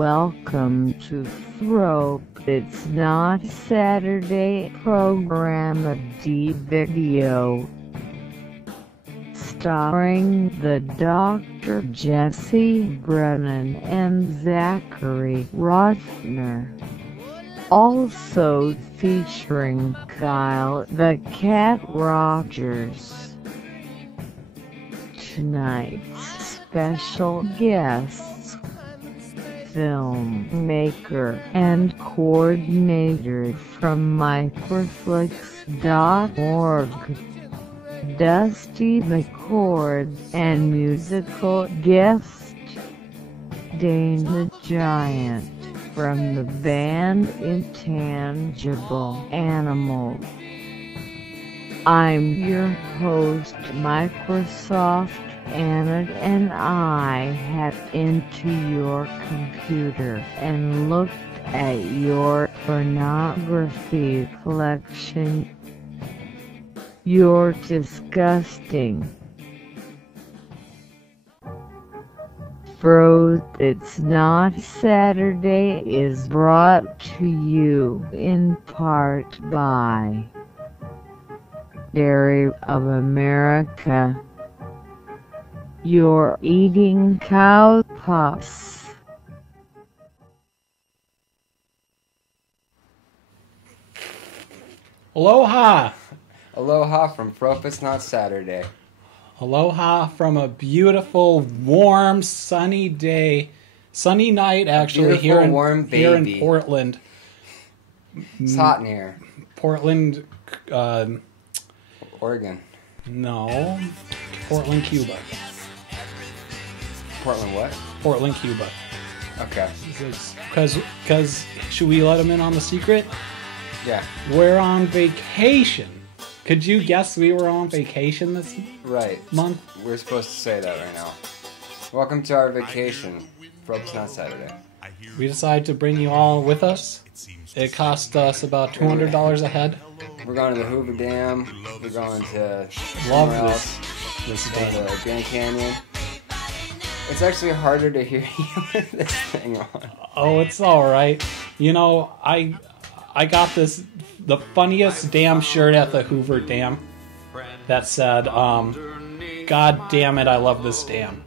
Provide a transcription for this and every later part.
Welcome to Frope. It's Not Saturday program-a-d video. Starring the Dr. Jesse Brennan and Zachary Rothner. Also featuring Kyle the Cat Rogers. Tonight's special guests, filmmaker and coordinator from microflix.org, Dusty the Chords, and musical guest, Dane the Giant, from the band Intangible Animals. I'm your host, Microsoft Anna, and I hacked into your computer and looked at your pornography collection. You're disgusting. Frope It's Not Saturday is brought to you in part by Dairy of America. You're eating cow puffs. Aloha! Aloha from Frope It's Not Saturday. Aloha from a beautiful, warm, sunny day. Sunny night, actually, here in Portland. It's hot in here. Portland, Oregon. No. Portland, Cuba. Portland what? Portland, Cuba. Okay. Because, should we let them in on the secret? Yeah. We're on vacation. Could you guess we were on vacation this month? We're supposed to say that right now. Welcome to our vacation. Frope's Not Saturday. We decided to bring you all with us. It cost us about $200 a head. We're going to the Hoover Dam. We're going to Love this dam. The Grand Canyon. It's actually harder to hear you with this thing on. Oh, it's alright. You know, I got the funniest damn shirt at the Hoover Dam that said, God damn it, I love this dam.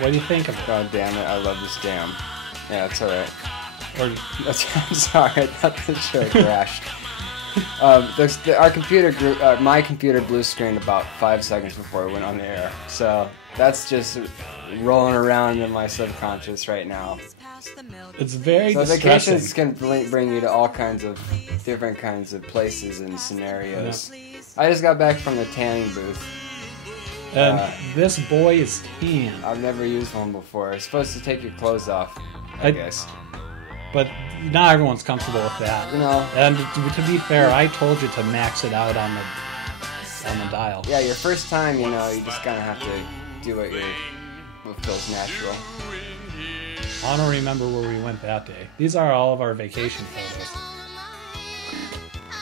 What do you think of it? God damn it, I love this dam. Yeah, that's alright. I'm sorry, I thought the show crashed. My computer blue screened about 5 seconds before it went on the air. So that's just rolling around in my subconscious right now. It's very distressing. Vacations can bring you to all kinds of different kinds of places and scenarios. Yeah. I just got back from the tanning booth. And this boy is tan. I've never used one before. It's supposed to take your clothes off, I guess. But not everyone's comfortable with that. You know. And to be fair, I told you to max it out on the dial. Yeah, your first time, you know, you just kind of have to do what feels natural. I don't remember where we went that day. These are all of our vacation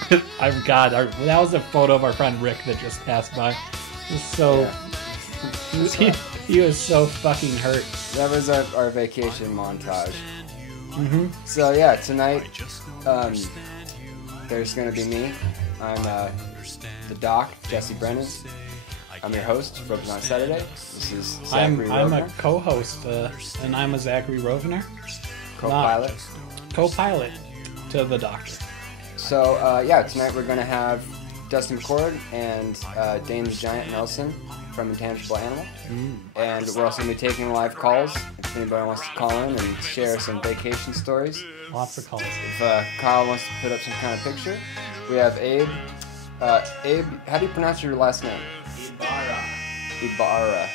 photos. That was a photo of our friend Rick that just passed by. He was so fucking hurt. That was our vacation montage. Mm-hmm. So yeah, tonight there's gonna be me. I'm the Doc, Jesse Brennan. I'm your host, Frope It's Not Saturday. This is Zachary I'm Rovner. a co-host, and I'm a Zachary Rovner. Co-pilot. Co-pilot to the Doctor. So, yeah, tonight we're going to have Dustin McCord and Dane the Giant Nelson from Intangible Animal. And we're also going to be taking live calls if anybody wants to call in and share some vacation stories. Lots of calls. If Kyle wants to put up some kind of picture. We have Abe. Abe, how do you pronounce your last name? Ibarra.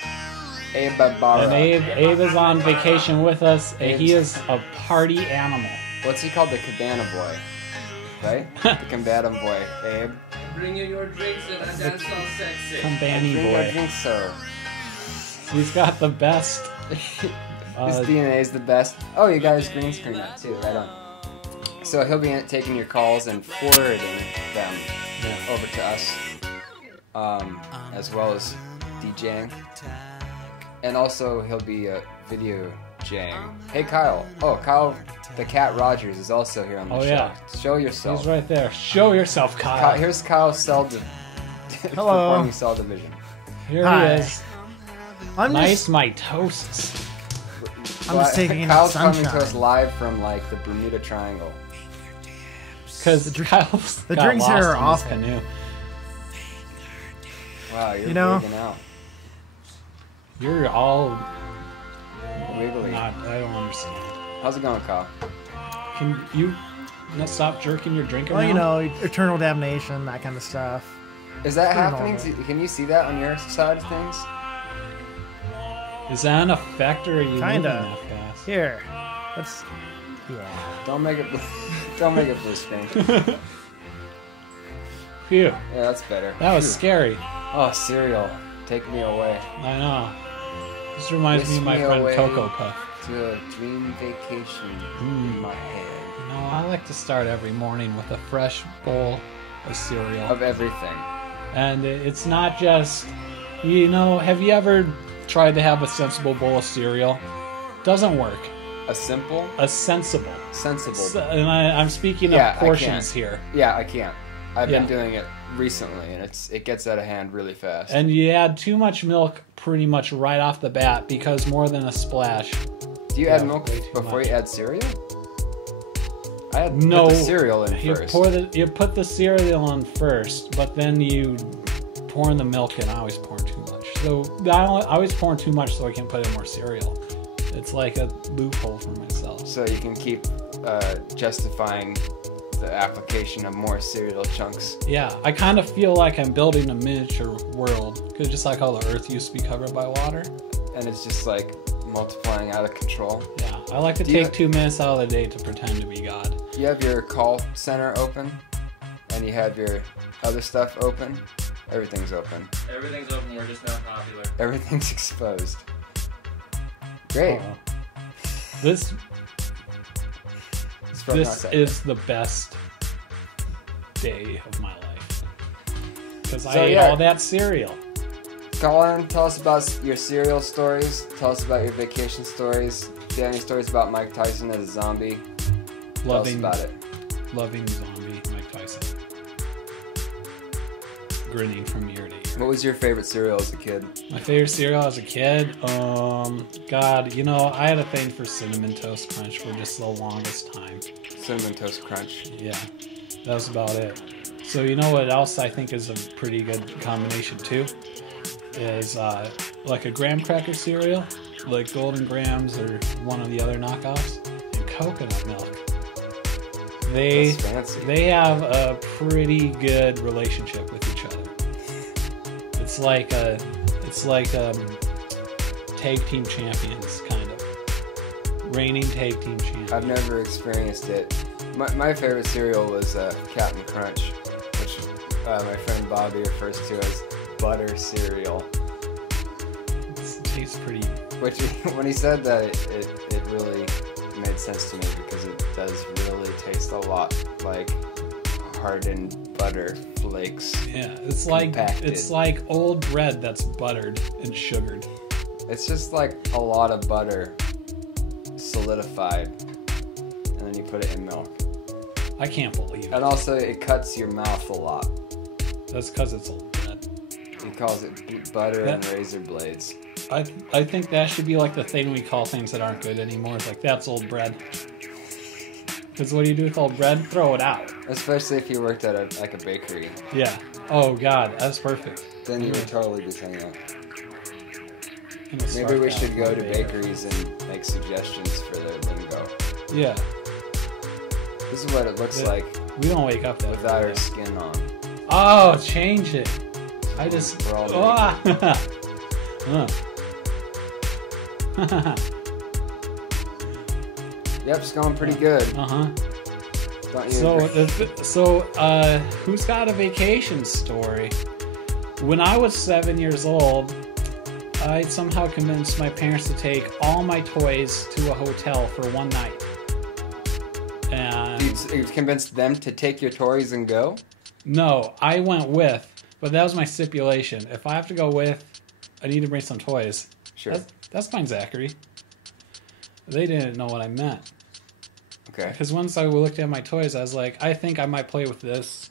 Abe Ibarra. And Abe is on vacation with us. He is a party animal. What's he called? The Cabana Boy. Right? The Cabana Boy. Abe. Bring you your drinks and I dance all sexy. Cabana Boy. I think so. He's got the best. His DNA is the best. Oh, you got his green screen up too. Right on. So he'll be taking your calls and forwarding them over to us. As well as DJing. And also he'll be video Jang. Hey, Kyle. Oh, Kyle, the cat Rogers is also here on the show. Yeah. Show yourself. He's right there. Show yourself, Kyle. Here's Kyle's cell Hello. performing cell division. Here Hi. he is. I'm Nice mitosis. I'm just taking in Kyle's the coming to sunshine. us live from like the Bermuda Triangle. Because Kyle's the got drinks lost here are in his awful. canoe. Wow, you're You know- wigging out. You're all Wiggly. not. I don't understand. How's it going, Kyle? Can you not stop jerking your drink around? Well, you know, eternal damnation, that kind of stuff. Is that Pretty happening? normal. Can you see that on your side of things? Is that an effect or are you Kinda. moving that fast? Here, let's. Yeah. Don't make it. Don't make it blue screen. Phew. Yeah, that's better. That was Phew. scary. Oh, cereal. Take me away I know. This reminds me of my Whisk me friend away. Cocoa Puff. to a dream vacation in my head You know, I like to start every morning with a fresh bowl of cereal. of everything. And it's not just, you know, have you ever tried to have a sensible bowl of cereal? Doesn't work. A simple, A sensible. sensible. And I'm speaking Yeah, of I portions can't. here. Yeah, I can't. I've Yeah. been doing it recently, and it gets out of hand really fast. And you add too much milk pretty much right off the bat because more than a splash. Do you Yeah, add milk way too before much. you add cereal? I had No, put the cereal in you first. you put the cereal in first, but then you pour in the milk, and I always pour too much. So I always pour in too much so I can put in more cereal. It's like a loophole for myself. So you can keep justifying the application of more cereal chunks. Yeah, I kind of feel like I'm building a miniature world, because just like how the Earth used to be covered by water. And it's just like multiplying out of control. Yeah, I like to Do you- take 2 minutes out of the day to pretend to be God. You have your call center open, and you have your other stuff open. Everything's open. Everything's open, we're just not popular. Everything's exposed. Great. Oh. This It's from this outside. is the best day of my life because I So, ate yeah. all that cereal. Colin, tell us about your cereal stories. Tell us about your vacation stories. Do you have any stories about Mike Tyson as a zombie? Tell us about it. Loving zombie Mike Tyson, grinning from ear to ear. What was your favorite cereal as a kid? My favorite cereal as a kid, God, you know, I had a thing for Cinnamon Toast Crunch for just the longest time. Cinnamon Toast Crunch. Yeah, that was about it. So you know what else I think is a pretty good combination too? Is like a graham cracker cereal, like Golden Grahams or one of the other knockoffs, and coconut milk. That's fancy. They have a pretty good relationship with each other. It's like tag team champions, kind of reigning tag team champions. I've never experienced it. My favorite cereal was Captain Crunch, which my friend Bobby refers to as butter cereal. It tastes pretty. Which, when he said that, it really made sense to me because it does really taste a lot like hardened butter flakes. Yeah, it's like Compacted. old bread that's buttered and sugared. It's just like a lot of butter solidified, and then you put it in milk. I can't believe it. And also, it cuts your mouth a lot. That's because it's old bread. He calls it butter and Yeah. razor blades. I think that should be like the thing we call things that aren't good anymore. It's like, that's old bread. Because what do you do with old bread? Throw it out. Especially if you worked at a bakery. Yeah. Oh, God, that's perfect. Then you would totally be saying that. I'm gonna start Maybe we that should go one to day. bakeries and make suggestions for their lingo. Yeah. This is what it looks Yeah. like We don't wake up that without early. our skin on. Oh, change it. I just... We're all Oh. Yep, it's going pretty good. Uh-huh. Don't you So, agree? who's got a vacation story? When I was 7 years old, I somehow convinced my parents to take all my toys to a hotel for one night. And You convinced them to take your toys and go? no, I went with, but that was my stipulation. If I have to go with, I need to bring some toys. Sure. That's fine, Zachary. They didn't know what I meant. Okay. Because once I looked at my toys, I was like, I think I might play with this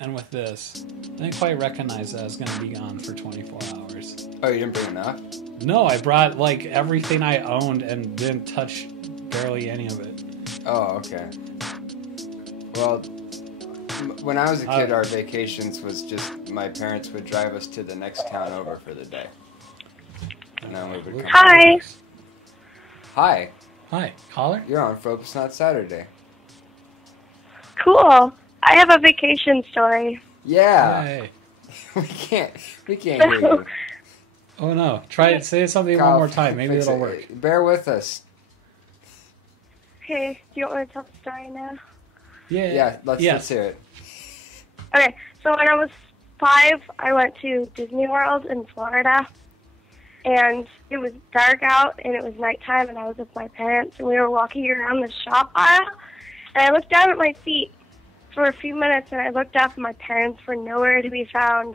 and with this. I didn't quite recognize that I was going to be gone for 24 hours. Oh, you didn't bring enough? No, I brought like everything I owned and didn't touch barely any of it. Oh, okay. Well, when I was a kid, our vacations was just my parents would drive us to the next town over for the day. And then we would come Hi. back. Hi. Hi, caller? You're on Frope. It's not Saturday. Cool. I have a vacation story. Yeah. Yay. we can't hear you. Oh no, say something Kyle, one more time. Maybe fix it'll it. work. Bear with us. Okay, do you want me to tell the story now? Yeah, let's hear it. Okay, so when I was 5, I went to Disney World in Florida. And it was dark out, and it was nighttime, and I was with my parents, and we were walking around the shop aisle. And I looked down at my feet for a few minutes, and I looked up, and my parents were nowhere to be found.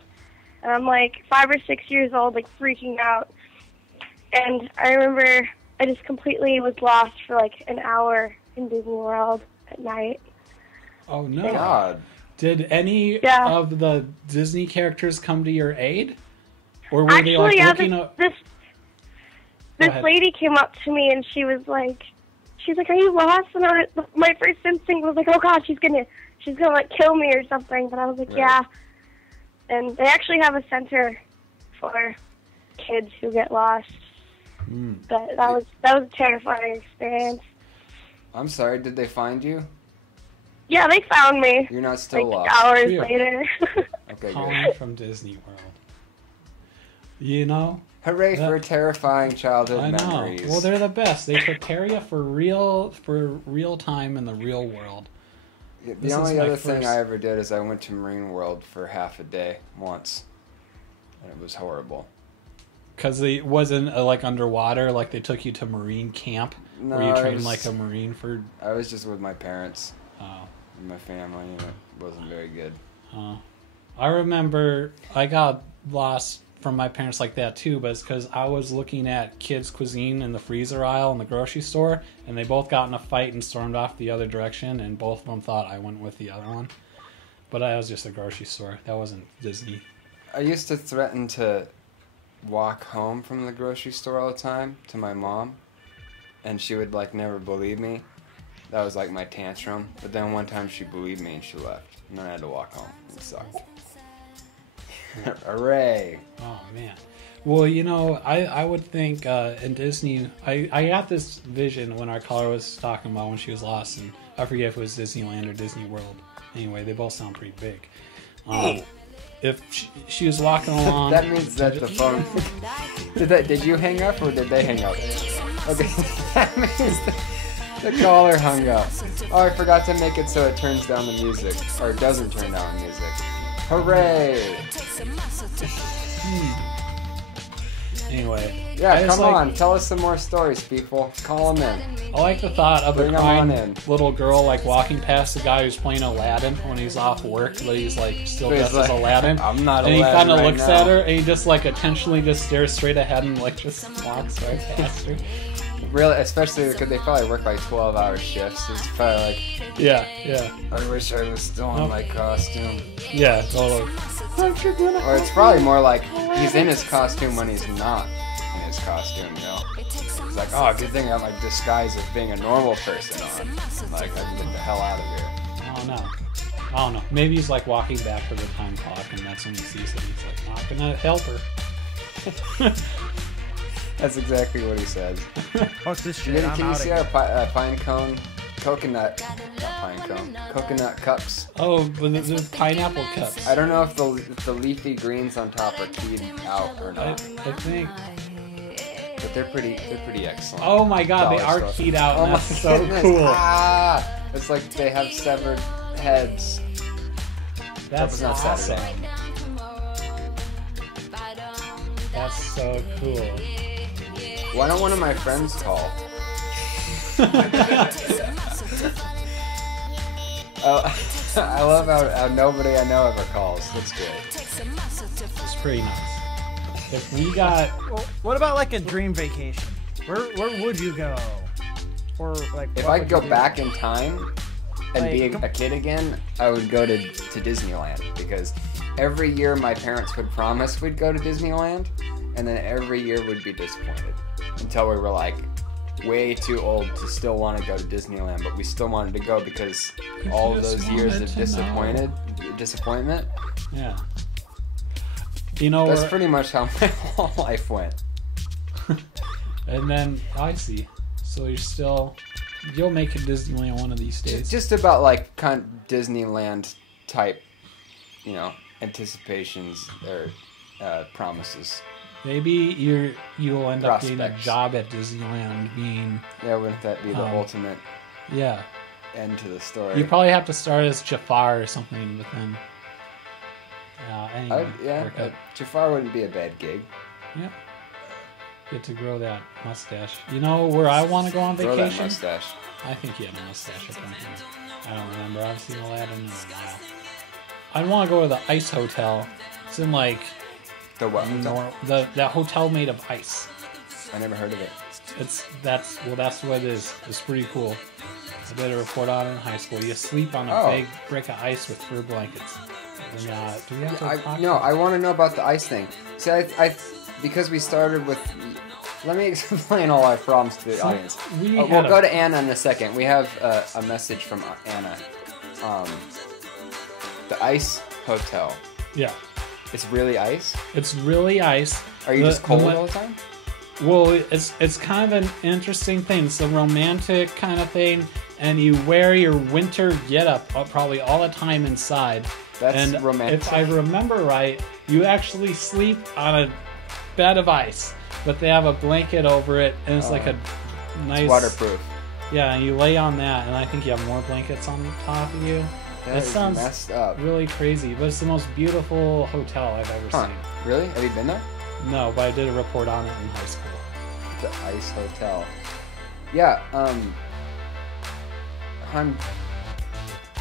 And I'm like 5 or 6 years old, like freaking out. And I remember I just completely was lost for like an hour in Disney World at night. Oh no. God. Did any of the Disney characters come to your aid? Or were Actually, they like yeah, looking up? this lady came up to me and she's like, "Are you lost?" And my first instinct was like, "Oh God, she's gonna like kill me or something." But I was like, Right. "Yeah." And they actually have a center for kids who get lost. But that was a terrifying experience. I'm sorry. Did they find you? Yeah, they found me. You're not still like lost. hours Yeah. later. Okay, Calling good. from Disney World. You know? Hooray for terrifying childhood I know. memories. Well, they're the best. They prepare you for real time in the real world. The This only is my other thing first- I ever did is I went to Marine World for half a day once. And it was horrible. Because it wasn't like underwater, like they took you to Marine camp No, where you I trained was- like a Marine for. I was just with my parents Oh. and my family, and it wasn't very good. I remember I got lost from my parents like that too, but it's because I was looking at kids' cuisine in the freezer aisle in the grocery store, and they both got in a fight and stormed off the other direction, and both of them thought I went with the other one. But I was just a grocery store. That wasn't Disney. I used to threaten to walk home from the grocery store all the time to my mom, and she would like never believe me. That was like my tantrum. But then one time she believed me and she left, and then I had to walk home. It sucked. Hooray! Oh man. Well, you know, I would think in Disney, I got this vision when our caller was talking about when she was lost, and I forget if it was Disneyland or Disney World. Anyway, they both sound pretty big. If she was walking along, That means that the phone. Did you hang up or did they hang up? Okay, that means the caller hung up. Oh, I forgot to make it so it turns down the music, or it doesn't turn down the music. Hooray! Anyway, Yeah, come on, tell us some more stories, people. Call them in. I like the thought of Bring a 'em on crying in. little girl like walking past the guy who's playing Aladdin when he's off work, but he's like still He's dressed like, as Aladdin. I'm not and he Aladdin kind of right looks now. at her and he just like intentionally just stares straight ahead and like just walks right past her. Really, especially because they probably work like 12-hour shifts. It's probably like, Yeah, I wish I was still in my costume. yeah, totally. Or it's probably more like he's in his costume when he's not in his costume, you know? It's like, oh, good thing I got my disguise of being a normal person on. Like, I can get the hell out of here. Oh no. I don't know. Maybe he's like walking back to the time clock and that's when he sees it. He's like, not gonna help her. That's exactly what he says. Fuck this shit. Can I'm you out see again. our pine cone? Coconut. Not pine cone. Coconut cups. Oh, but the pineapple cups. I don't know if the leafy greens on top are keyed out or I not. think. But they're pretty excellent. Oh my god, they Dollar are store. keyed out Oh and my that's so goodness. cool. Ah! It's like they have severed heads. That's not awesome. Saturday. That's so cool. Why don't one of my friends call? Oh, I love how nobody I know ever calls. That's good. It's pretty nice. If we got Well, what about like a dream vacation? Where would you go? Or like, If what I would could go you do? back in time and be Like- a kid again, I would go to Disneyland because every year my parents would promise we'd go to Disneyland, and then every year we'd be disappointed until we were like way too old to still want to go to Disneyland, but we still wanted to go because all of just those years wanted of to disappointment. Yeah. You know, That's pretty much how my whole life went. and then I see. So you'll make it Disneyland one of these days. Just about like kind of Disneyland type, anticipations or promises. Maybe you'll end up getting a Prospects. job at Disneyland being Yeah, wouldn't that be the ultimate yeah. end to the story? You probably have to start as Jafar or something, but then anyway, work out. Jafar wouldn't be a bad gig. Yeah. Get to grow that mustache. You know where I want to go on Grow that vacation? mustache. I think he had a mustache at some point. I don't remember. I've seen Aladdin in a while. I want to go to the Ice Hotel. It's in like The what? that hotel made of ice. I never heard of it. That's what it is. It's pretty cool. I did a report on it in high school. You sleep on a Oh. big brick of ice with fur blankets. And, do we have to talk? No, I want to know about the ice thing. See, because we started with. Let me explain all our problems to the audience. We'll go to Anna in a second. We have a message from Anna. The Ice Hotel. Yeah. It's really ice? It's really ice. Are you just cold all the time? Well, it's kind of an interesting thing. It's a romantic kind of thing, and you wear your winter getup probably all the time inside. That's and romantic. If I remember right, you actually sleep on a bed of ice, but they have a blanket over it, and it's like a nice It's waterproof. Yeah, and you lay on that, and I think you have more blankets on top of you. That is sounds messed up. really crazy, but it's the most beautiful hotel I've ever seen. Really? Have you been there? No, but I did a report on it in high school. The Ice Hotel. Yeah, Hun,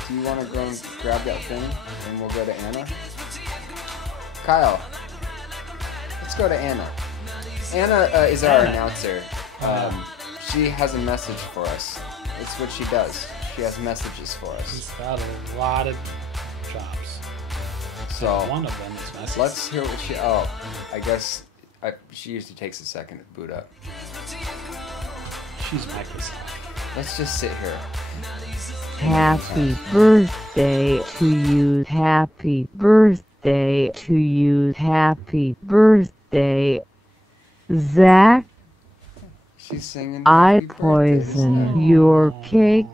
do you want to go and grab that thing and we'll go to Anna? Kyle, let's go to Anna. Anna is our announcer. She has a message for us. It's what she does. She has messages for us. She's got a lot of jobs. So one of them is messages. let's hear what she. Oh, I guess she usually takes a second to boot up. She's Microsoft. Let's just sit here. Happy birthday to you. Happy birthday to you. Happy birthday, Zach. She's singing. I happy birthday to poisoned Zach. your cake.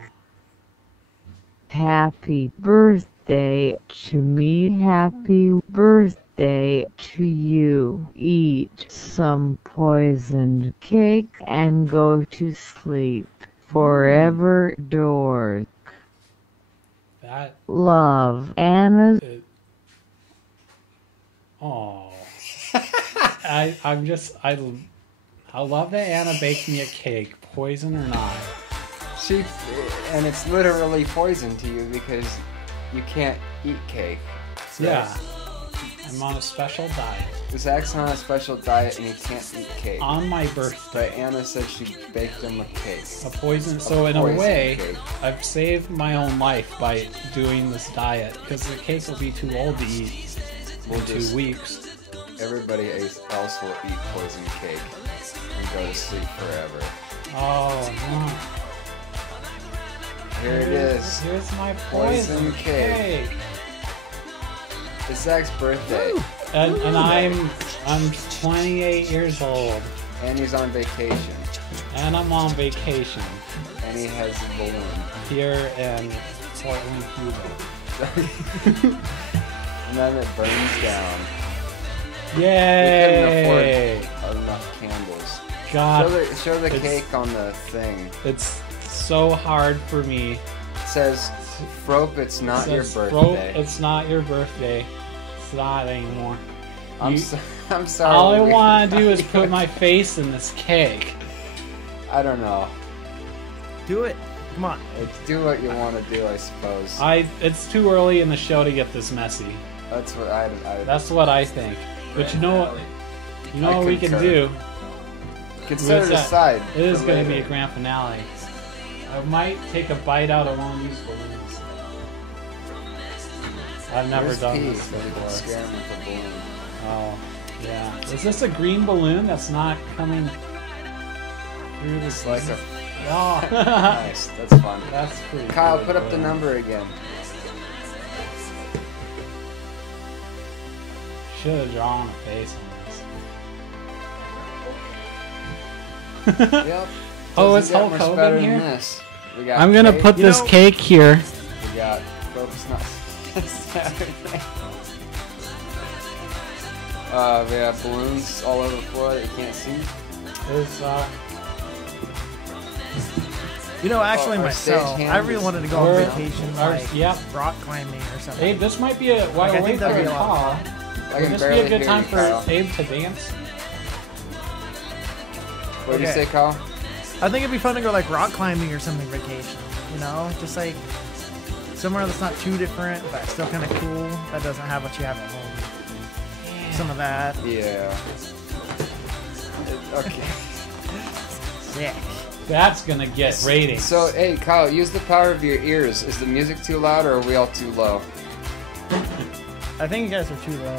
Happy birthday to me. Happy birthday to you. Eat some poisoned cake and go to sleep. Forever, Dork. That. Love, Anna. Oh. I love that Anna baked me a cake, poison or not. And it's literally poison to you because you can't eat cake. So Yeah. I'm on a special diet. Zach's on a special diet and he can't eat cake. On my birthday. But Anna said she baked him a cake. A poison. So in a poison way, cake. I've saved my own life by doing this diet because the cake will be too old to eat in 2 weeks. Everybody else will eat poison cake and go to sleep forever. Oh no. Here it is. Here's my Poison poison cake. cake. It's Zach's birthday. And I'm 28 years old. And he's on vacation. And I'm on vacation And he has a balloon. here in Portland, Cuba. And then it burns down. Yay! We couldn't afford enough candles. God, Show the it's- cake on the thing. it's so hard for me. It says, Frope, it's not your Says, birthday. Frope, it's not your birthday. It's not anymore. I'm sorry. All I want to do is put my face in this cake. I don't know. Do it. Come on. Do what you want to do, I suppose. It's too early in the show to get this messy. That's what I That's what I think. But you know what? You know I what we can concur. do? Consider What's it that? aside. It is for going to be a later. grand finale. I might take a bite out of one of these balloons. I've never Where's done Pete? this We can before. scare him with a balloon. Oh, yeah. Is this a green balloon that's not coming through the It's like a Oh, nice. That's fun. that's pretty. Kyle, good, put up the balloon. number again. Should have drawn a face on this. Yep. Oh, Doesn't it's get Hulk much Hogan better than here? this. We got I'm gonna cake. put You this know- cake here. We got Frope's not Saturday. We have balloons all over the floor that you can't see. Is You know, actually, our myself, stagehand I really is- wanted to go on We're- vacation, our- like yep. rock climbing or something. Abe, this might be a while Like, I wait think for that'd be a a lot call. of I Would can this be barely a good hear time you, for Kyle. Abe to dance? What did you Okay. say, Kyle? I think it'd be fun to go like rock climbing or something vacation. You know, just like somewhere that's not too different, but still kind of cool. That doesn't have what you have at home. Some of that. Yeah. Okay. Sick. That's gonna get ratings. So, hey, Kyle, use the power of your ears. Is the music too loud or are we all too low? I think you guys are too low.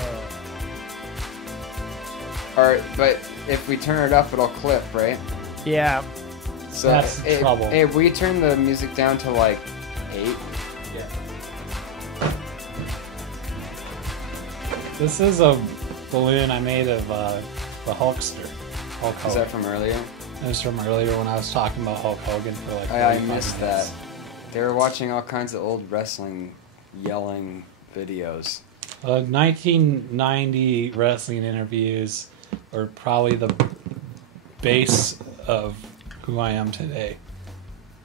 But if we turn it up, it'll clip, right? Yeah. So, That's Abe, trouble. Abe, will you turn the music down to like 8? This is a balloon I made of the Hulkster. Hulk Is Hogan. that from earlier? It was from earlier when I was talking about Hulk Hogan for like. I 45 missed minutes. that. They were watching all kinds of old wrestling yelling videos. 1990 wrestling interviews are probably the base of who I am today.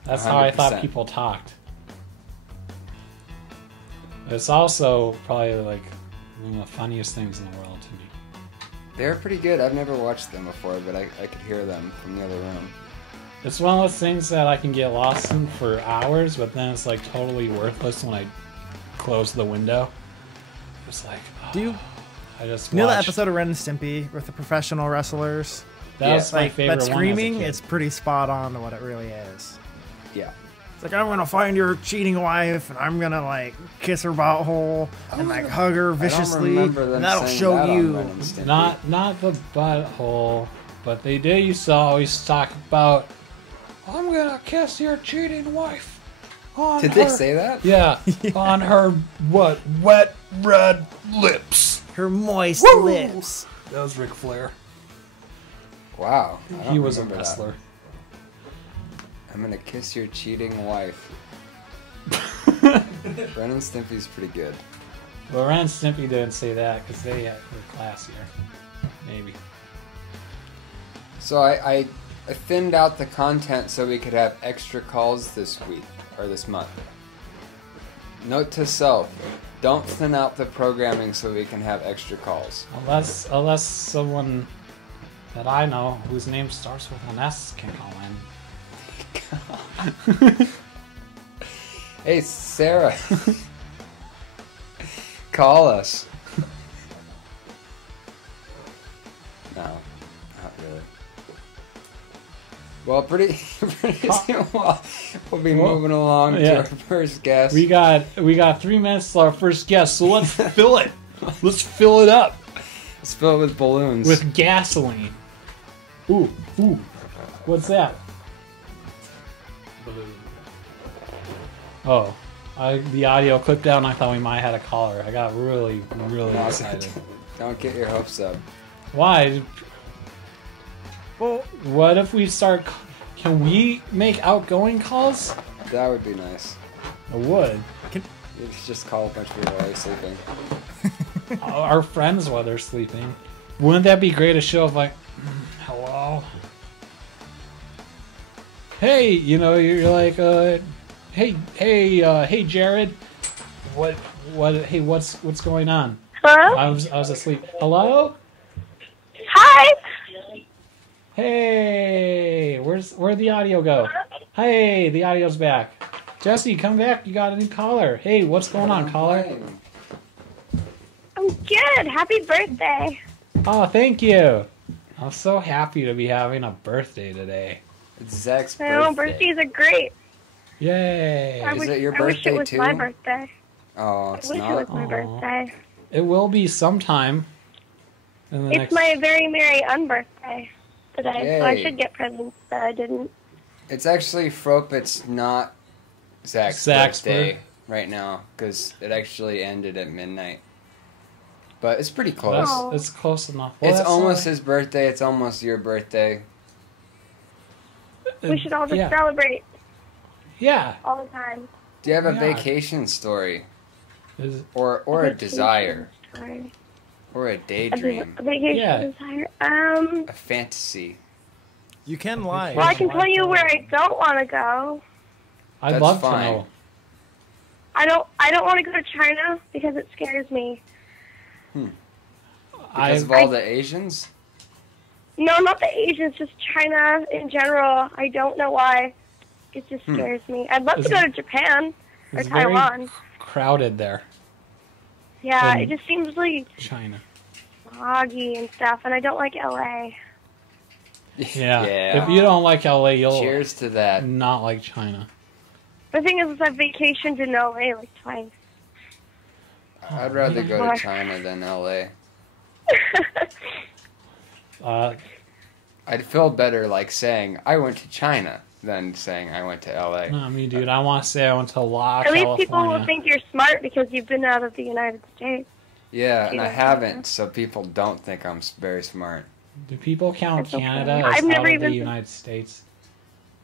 That's how I thought 100%. people talked. It's also probably like one of the funniest things in the world to me. They're pretty good. I've never watched them before, but I could hear them from the other room. It's one of those things that I can get lost in for hours, but then it's like totally worthless when I close the window. It's like, Do you I just know that watch. episode of Ren and Stimpy with the professional wrestlers? That was my Like favorite that one as a screaming, kid. it's pretty spot on to what it really is. Yeah. It's like, I'm gonna find your cheating wife and I'm gonna like kiss her butthole and like hug her viciously, remember them and that'll saying show that on you. Ren and Stimpy. Not the butthole, but they did used to always talk about, I'm gonna kiss your cheating wife. On Did her. they say that? Yeah, on her wet red lips. Her moist Woo! lips. That was Ric Flair. Wow. I don't He was a remember that. wrestler. I'm gonna kiss your cheating wife. Ren and Stimpy's pretty good. Well, Ren and Stimpy didn't say that because they were classier. Maybe. So I thinned out the content so we could have extra calls this week, or this month. Note to self, don't thin out the programming so we can have extra calls. Unless someone that I know whose name starts with an S can call in. Hey, Sarah. Call us. No, not really. Well, pretty soon we'll be moving along to Yeah. our first guest. We got 3 minutes to our first guest, so let's fill it. Let's fill it up It's filled with balloons. with gasoline. Ooh. What's that? Oh, the audio clipped out and I thought we might have had a caller. I got really excited. Don't get your hopes up. Why? Well, What if we start... Can we make outgoing calls? That would be nice. I would. You could just call a bunch of people while you're sleeping. Our friends while they're sleeping. Wouldn't that be great? A show of like, hello? Hey, you're like, hey, Jared. Hey, what's going on? Hello? I was asleep. Hello? Hi! Hey, where'd the audio go? Hey, the audio's back. Jesse, come back. You got a new caller. Hey, what's going on, caller? I'm good. Happy birthday. Oh, thank you. I'm so happy to be having a birthday today. It's Zach's I know, birthday. birthdays are great. Yay! Is it your I wish birthday it was too? my birthday. Oh, I it's wish it not. was my birthday. It will be sometime. In the It's next... my very merry unbirthday today, so I Yay. should get presents, but I didn't. It's actually Frope. It's not Zach's birthday right now because it actually ended at midnight. But it's pretty close. Oh. It's close enough. Well, It's that's almost all his birthday. It's almost your birthday. We should all just yeah. celebrate Yeah. all the time. Do you have a Yeah. vacation story Is- or a Vacation desire story. or a daydream, A vacation Yeah. desire. a fantasy? You can lie. Well, I can tell you where I don't want to go. I'd That's love fine. to know. I don't want to go to China because it scares me. Because of all the Asians? No, not the Asians, just China in general. I don't know why. It just scares me. I'd love to go to Japan or It's very Taiwan. crowded there. Yeah, in it just seems like China. foggy and stuff, and I don't like LA. Yeah. Yeah. If you don't like LA, you'll Cheers to that. not like China. The thing is, I've vacationed in LA like twice. I'd rather go to China than LA. I'd feel better like saying I went to China than saying I went to LA. Not me, dude. I want to say I went to La At least California. people will think you're smart because you've been out of the United States. Yeah, and I Yeah. haven't, so people don't think I'm very smart. Do people count That's okay. Canada I've as never out of even- the United States?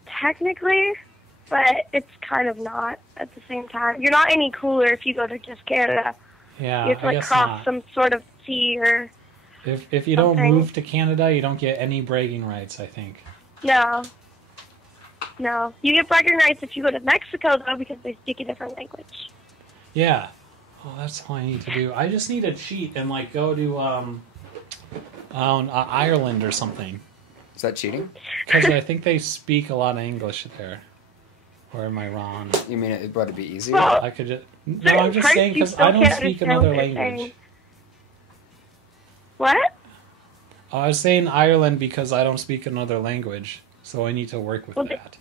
Technically, but it's kind of not at the same time. You're not any cooler if you go to just Canada. Yeah, You have to I like guess cross not. some sort of sea or If you don't something. move to Canada, you don't get any bragging rights, I think. no. No. You get bragging rights if you go to Mexico though because they speak a different language. Yeah. Oh, that's all I need to do. I just need to cheat and like go to Ireland or something. Is that cheating? Because I think they speak a lot of English there. Or am I wrong? You mean it would be easier? Well, I could just... No, certain I'm just parts saying you because still I don't can't speak understand another what they're language. saying. What? I was saying Ireland because I don't speak another language. So I need to work with Well, that.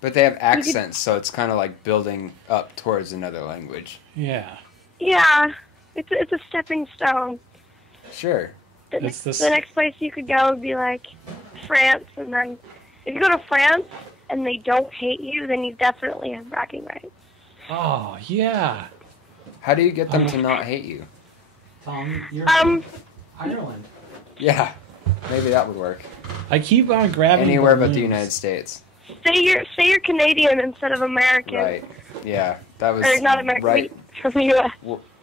But they have accents, so it's kind of like building up towards another language. Yeah. Yeah. It's a stepping stone. Sure. The, It's this- the next place you could go would be like France, and then if you go to France and they don't hate you, then you definitely have bragging rights. Oh, yeah. How do you get them to not hate you? You're Ireland. Yeah, maybe that would work. I keep on grabbing Anywhere but the balloons. United States. Say you're Canadian instead of American, Right. Yeah, that was or not American, right. from the U.S.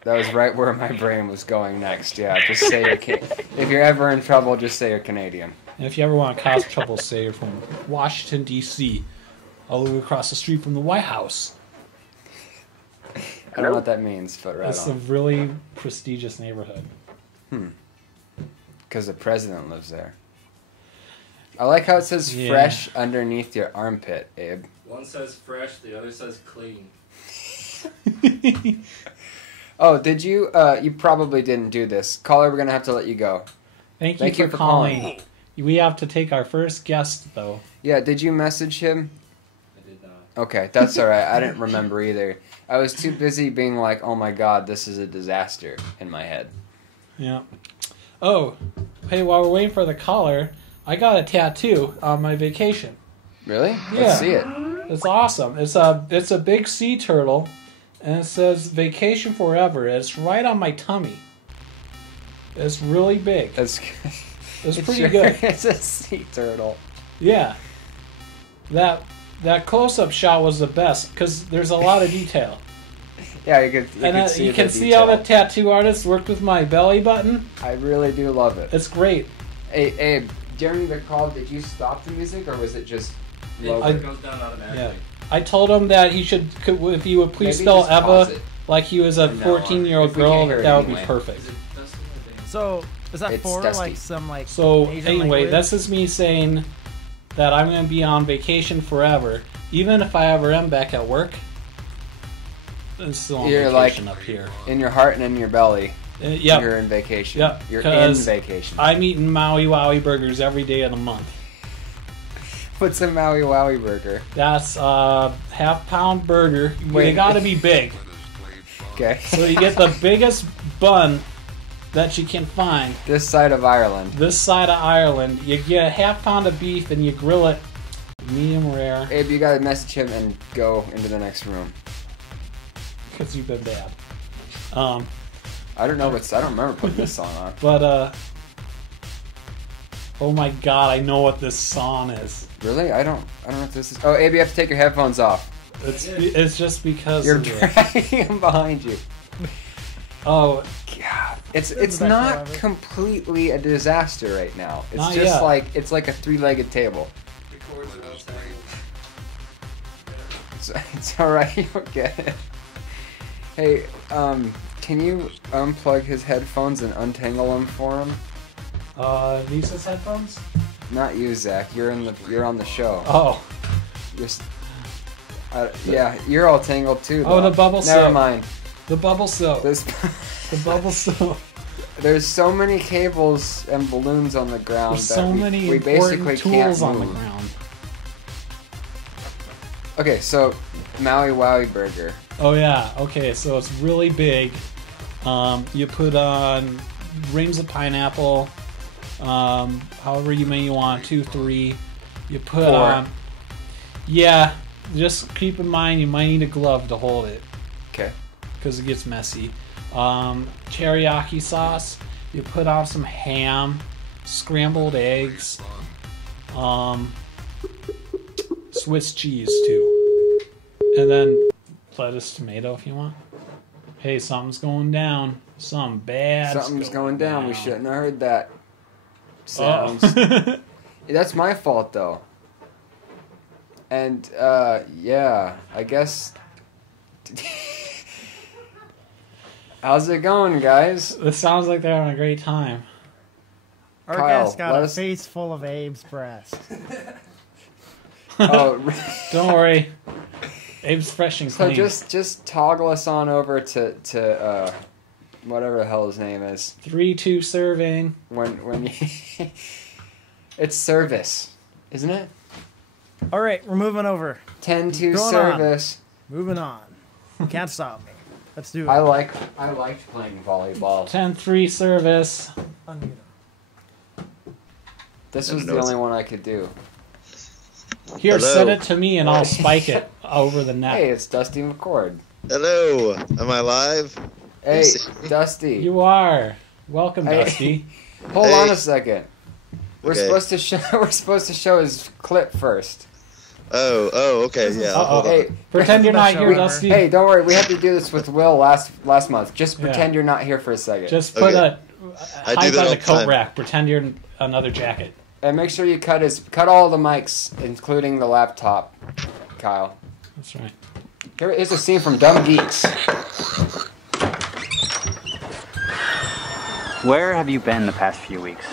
That was right where my brain was going next. Yeah, just say you're if you're ever in trouble, just say you're Canadian. And if you ever want to cause trouble, say you're from Washington, D.C., all the way across the street from the White House. I don't know what that means, but right It's a on. really prestigious neighborhood. Because the president lives there. I like how it says Yeah. fresh underneath your armpit, Abe. One says fresh, the other says clean. Oh, did you? You probably didn't do this. Caller, we're going to have to let you go. Thank Thank you you for for calling. calling. We have to take our first guest, though. Yeah, did you message him? I did not. Okay, that's alright. I didn't remember either. I was too busy being like, oh my god, this is a disaster in my head. Yeah. Oh, hey, while we're waiting for the caller, I got a tattoo on my vacation. Really? Yeah. Let's see it. It's awesome. It's a big sea turtle, and it says "Vacation Forever." It's right on my tummy. It's really big. That's It's pretty sure, good. It's a sea turtle. Yeah. That close-up shot was the best because there's a lot of detail. Yeah, you could And see you the can see how the detail. tattoo artist worked with my belly button. I really do love it. It's great. Hey, Abe, during the call, did you stop the music or was it just It lower? goes down automatically. Yeah. I told him that he should, if he would please Maybe spell just pause Eva it. like he was a From now on. 14-year-old If we can't girl, hear it that would be anyway. perfect. Is it Dustin or Dan? So is that It's for Dusty. like some like So Asian anyway, language? this is me saying that I'm going to be on vacation forever, even if I ever am back at work. I'm still on You're vacation up here. In your heart and in your belly, Yep. you're in vacation. Yep, You're in 'cause vacation. I'm eating Maui Wowie burgers every day of the month. What's a Maui Wowie burger? That's half-pound burger. Wait. They gotta be big. Okay. So you get the biggest bun that you can find. This side of Ireland. This side of Ireland. You get a half-pound of beef and you grill it medium rare. Abe, you gotta message him and go into the next room. Because you've been bad. I don't know I don't remember putting this song on. But, oh my god, I know what this song is. Really? I don't know what this is. Oh, Abe, you have to take your headphones off. It's just because You're of it. dragging them behind you. Oh, God. It's the best not ever. completely a disaster right now. It's Not just yet. like it's like a three-legged table. It's alright, you'll get it. Hey, can you unplug his headphones and untangle them for him? Lisa's headphones? Not you, Zach. You're on the show. Oh. Just, yeah, you're all tangled too. Oh, though. the bubble Never soap. mind. The bubble soap. This, The bubble soap. there's so many cables and balloons on the ground There's that so we many basically important can't tools on the move. ground. Okay, so Maui Wowie burger. Oh yeah, okay, so it's really big. You put on rings of pineapple, however many you want, 2, 3. You put 4. on... Yeah, just keep in mind you might need a glove to hold it, Okay. because it gets messy. Teriyaki sauce. You put on some ham, scrambled eggs, Swiss cheese too, and then lettuce, tomato if you want. Hey, something's going down. Something bad. Something's going down. We shouldn't have heard that. Oh. Sounds. That's my fault though. And yeah, I guess. How's it going, guys? This sounds like they're having a great time. Our Kyle, guest got let a us- face full of Abe's breast. Oh, Don't worry. Abe's fresh and so clean. just toggle us on over to whatever the hell his name is. 3-2 serving. When you it's service, isn't it? All right, we're moving over. 10-2 Going on. service. Moving on. Can't stop me. Let's do it. I liked playing volleyball. 10-3 service. Unmute him. This was the only one I could do. Here, Hello. send it to me and I'll spike it over the net. Hey, it's Dusty McCord. Hello, am I live? Hey, Dusty. You are. Welcome, Hey. Dusty. Hold Hey. on a second. We're Okay. supposed to show his clip first. Oh, okay, yeah. Uh-oh. Hold on. Hey, Pretend you're not Show here, ever. Dusty. hey, don't worry. We had to do this with Will last month. Just Yeah. pretend you're not here for a second. Just put Okay. I do hide that by all the the coat time. rack. Pretend you're in another jacket. And make sure you cut all the mics, including the laptop, Kyle. That's right. Here is a scene from Dumb Geeks. Where have you been the past few weeks?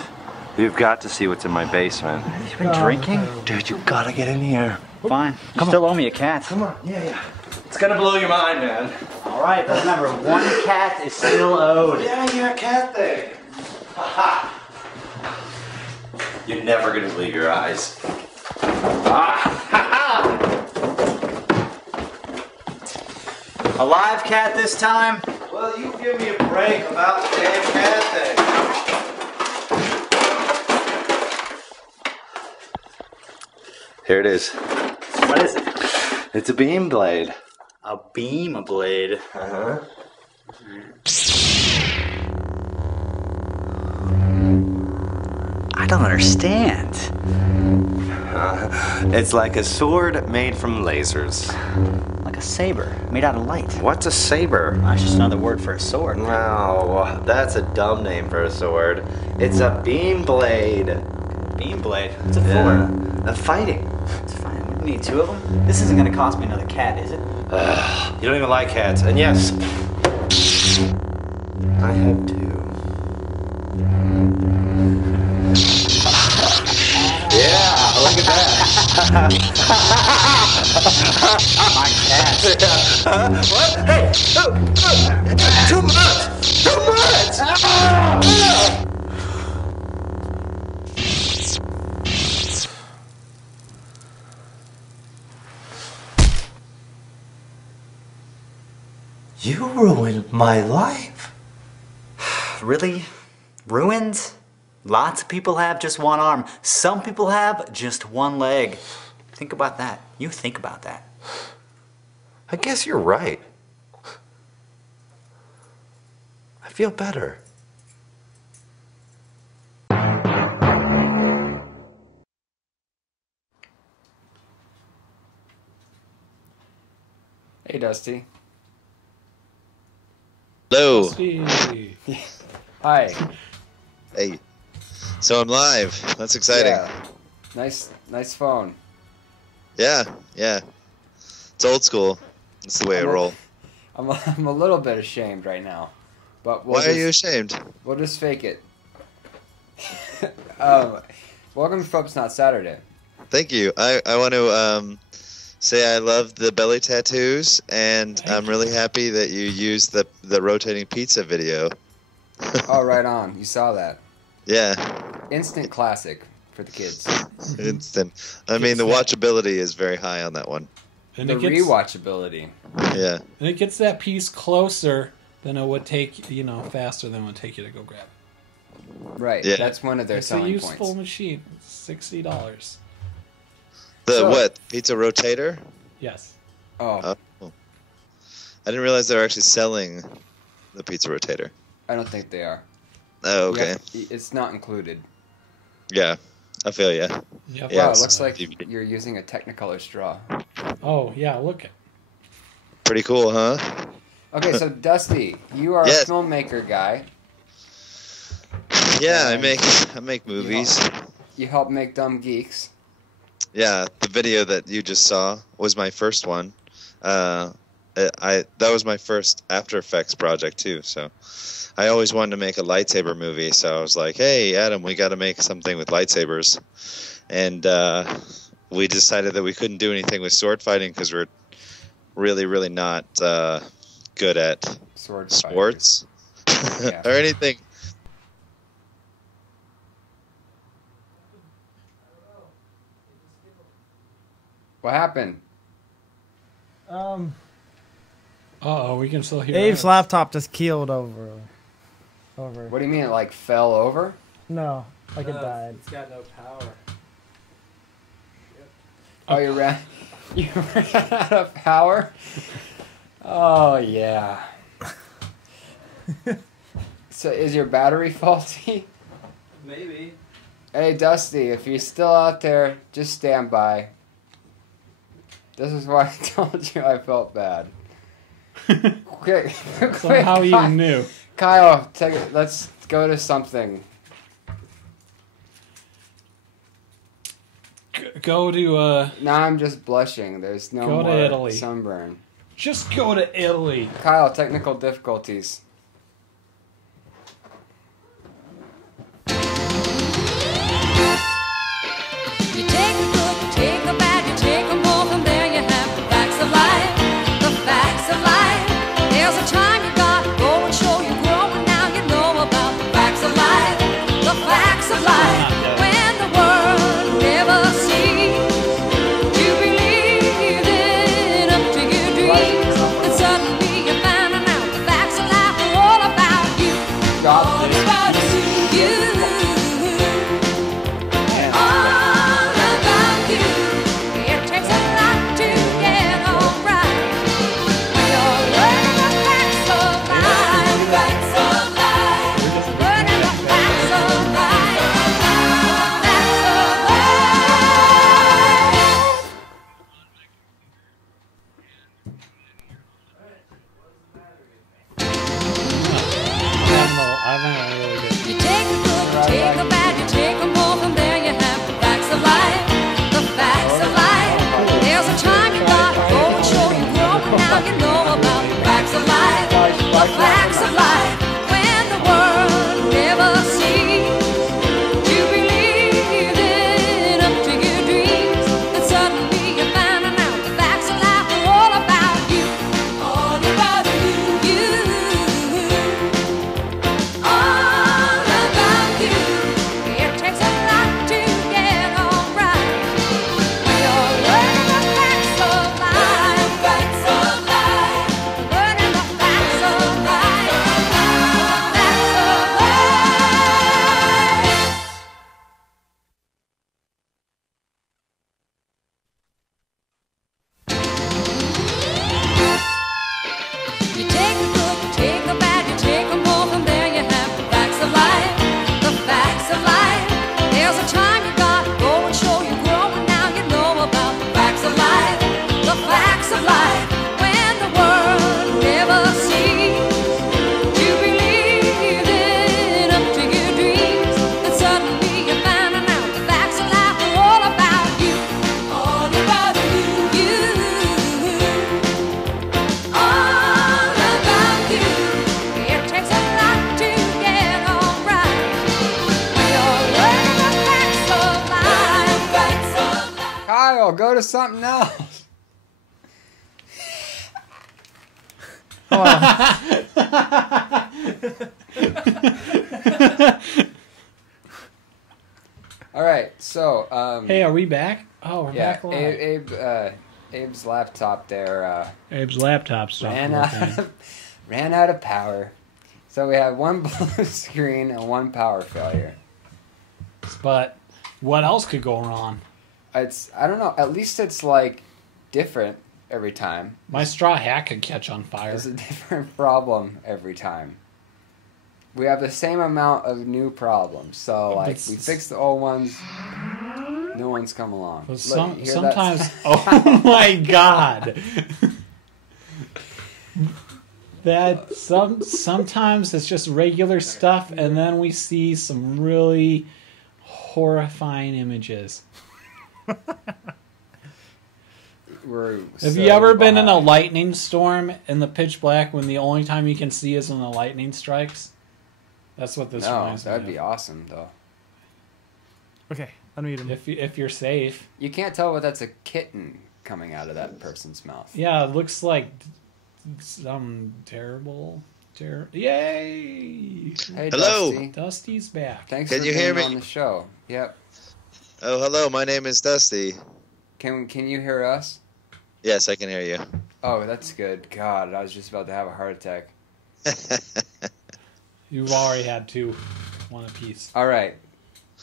You've got to see what's in my basement. Have you been drinking? Dude, you gotta get in here. Fine. You still owe me a cat. Come on, yeah. It's gonna blow your mind, man. All right, but remember, one cat is still owed. Yeah, you're a cat thing. You're never gonna believe your eyes. A live cat this time? Well, you give me a break about the damn cat thing. Here it is. What is it? It's a beam blade. A beam blade. Uh-huh. I don't understand. It's like a sword made from lasers. Like a saber, made out of light. What's a saber? That's just another word for a sword. No, that's a dumb name for a sword. It's a beam blade. Beam blade? What's it Yeah. for? Fighting. It's fine. We don't need two of them. This isn't gonna cost me another cat, is it? You don't even like cats. And yes, I have two. Yeah, look at that. My cat. What? Hey! Too much! Too much! ruined my life. Really? Ruined? Lots of people have just one arm. Some people have just one leg. Think about that. You think about that. I guess you're right. I feel better. Hey, Dusty. Hello. Dusty. Hi. Hey. So I'm live. That's exciting. Yeah. Nice phone. Yeah. It's old school. That's the way I roll. I'm a little bit ashamed right now, but Why are you ashamed? We'll just fake it. Welcome to Frope's Not Saturday. Thank you. I want to say I love the belly tattoos, and I'm really happy that you used the rotating pizza video. Oh, right on. You saw that. Yeah. Instant classic for the kids. Instant. I mean, the watchability is very high on that one. And the it gets, rewatchability. Yeah. And it gets that piece closer than it would take, faster than it would take you to go grab it. Right. Yeah. That's one of their selling It's a useful points. machine. $60. What? Pizza rotator? Yes. Oh. I didn't realize they were actually selling the pizza rotator. I don't think they are. Oh, okay. It's not included. Yeah. I feel ya. Yep. Yeah. Wow, it looks like you're using a Technicolor straw. Oh, yeah, look it. Pretty cool, huh? Okay, so Dusty, you are Yes. a filmmaker guy. Yeah, I make movies. You help make Dumb Geeks. Yeah, the video that you just saw was my first one. That was my first After Effects project too. So I always wanted to make a lightsaber movie. So I was like, "Hey, Adam, we got to make something with lightsabers." And we decided that we couldn't do anything with sword fighting because we're really, really not good at sports Yeah. or anything. What happened? Uh-oh, we can still hear Dave's it. laptop just keeled over. What do you mean, it like fell over? No, like it died. It's got no power. Oh, you ran out of power? Oh, yeah. So is your battery faulty? Maybe. Hey, Dusty, if you're still out there, just stand by. This is why I told you I felt bad. Quick, Somehow you knew. Kyle, let's go to something. Go to, Now I'm just blushing. There's no Go to more Italy. sunburn. Just go to Italy. Kyle, technical difficulties. You take a good, you take a bad, you take them all, from there you have the facts of life. The facts of life. There's a time you gotta go and show you grow, and now you know about the facts of life. The facts of life. When the world never seems to believe in up to your dreams, and suddenly you're finding out the facts of life are all about you. All about you. I don't know really good. You take a good, you take a bad, you take them all, from there you have the facts of life. The facts of life. There's a time you gotta go and show you grow, and now you know about the facts of life. The facts of life. When the world never seems to believe in up to your dreams, and suddenly you're finding out the facts of life are all about you. All about you. All about you. It takes a lot to get all right. We are learning the facts of life. Facts of life. Learning the facts of Kyle, go to something else. All right, so Hey, are we back? Oh, we're yeah, back live. Abe's laptop there Abe's laptop stopped ran out of power, so we have one blue screen and one power failure. But what else could go wrong? I don't know. At least it's like different every time. My straw hat could catch on fire. It's a different problem every time. We have the same amount of new problems. So like we fix the old ones, new ones come along. But Look, sometimes, oh my god, sometimes it's just regular stuff, and then we see some really horrifying images. Have you ever been in a lightning storm in the pitch black when the only time you can see is when the lightning strikes? That's what this reminds me of. That'd be awesome though. Okay, unmute him. If you're safe. You can't tell whether that's a kitten coming out of that person's mouth. Yeah, it looks like some terrible. Yay! Hey, Hello. Dusty. Dusty's back. Thanks Can for you being hear me? on the show. Yep. Oh, hello. My name is Dusty. Can you hear us? Yes, I can hear you. Oh, that's good. God, I was just about to have a heart attack. You've already had two, one apiece. All right.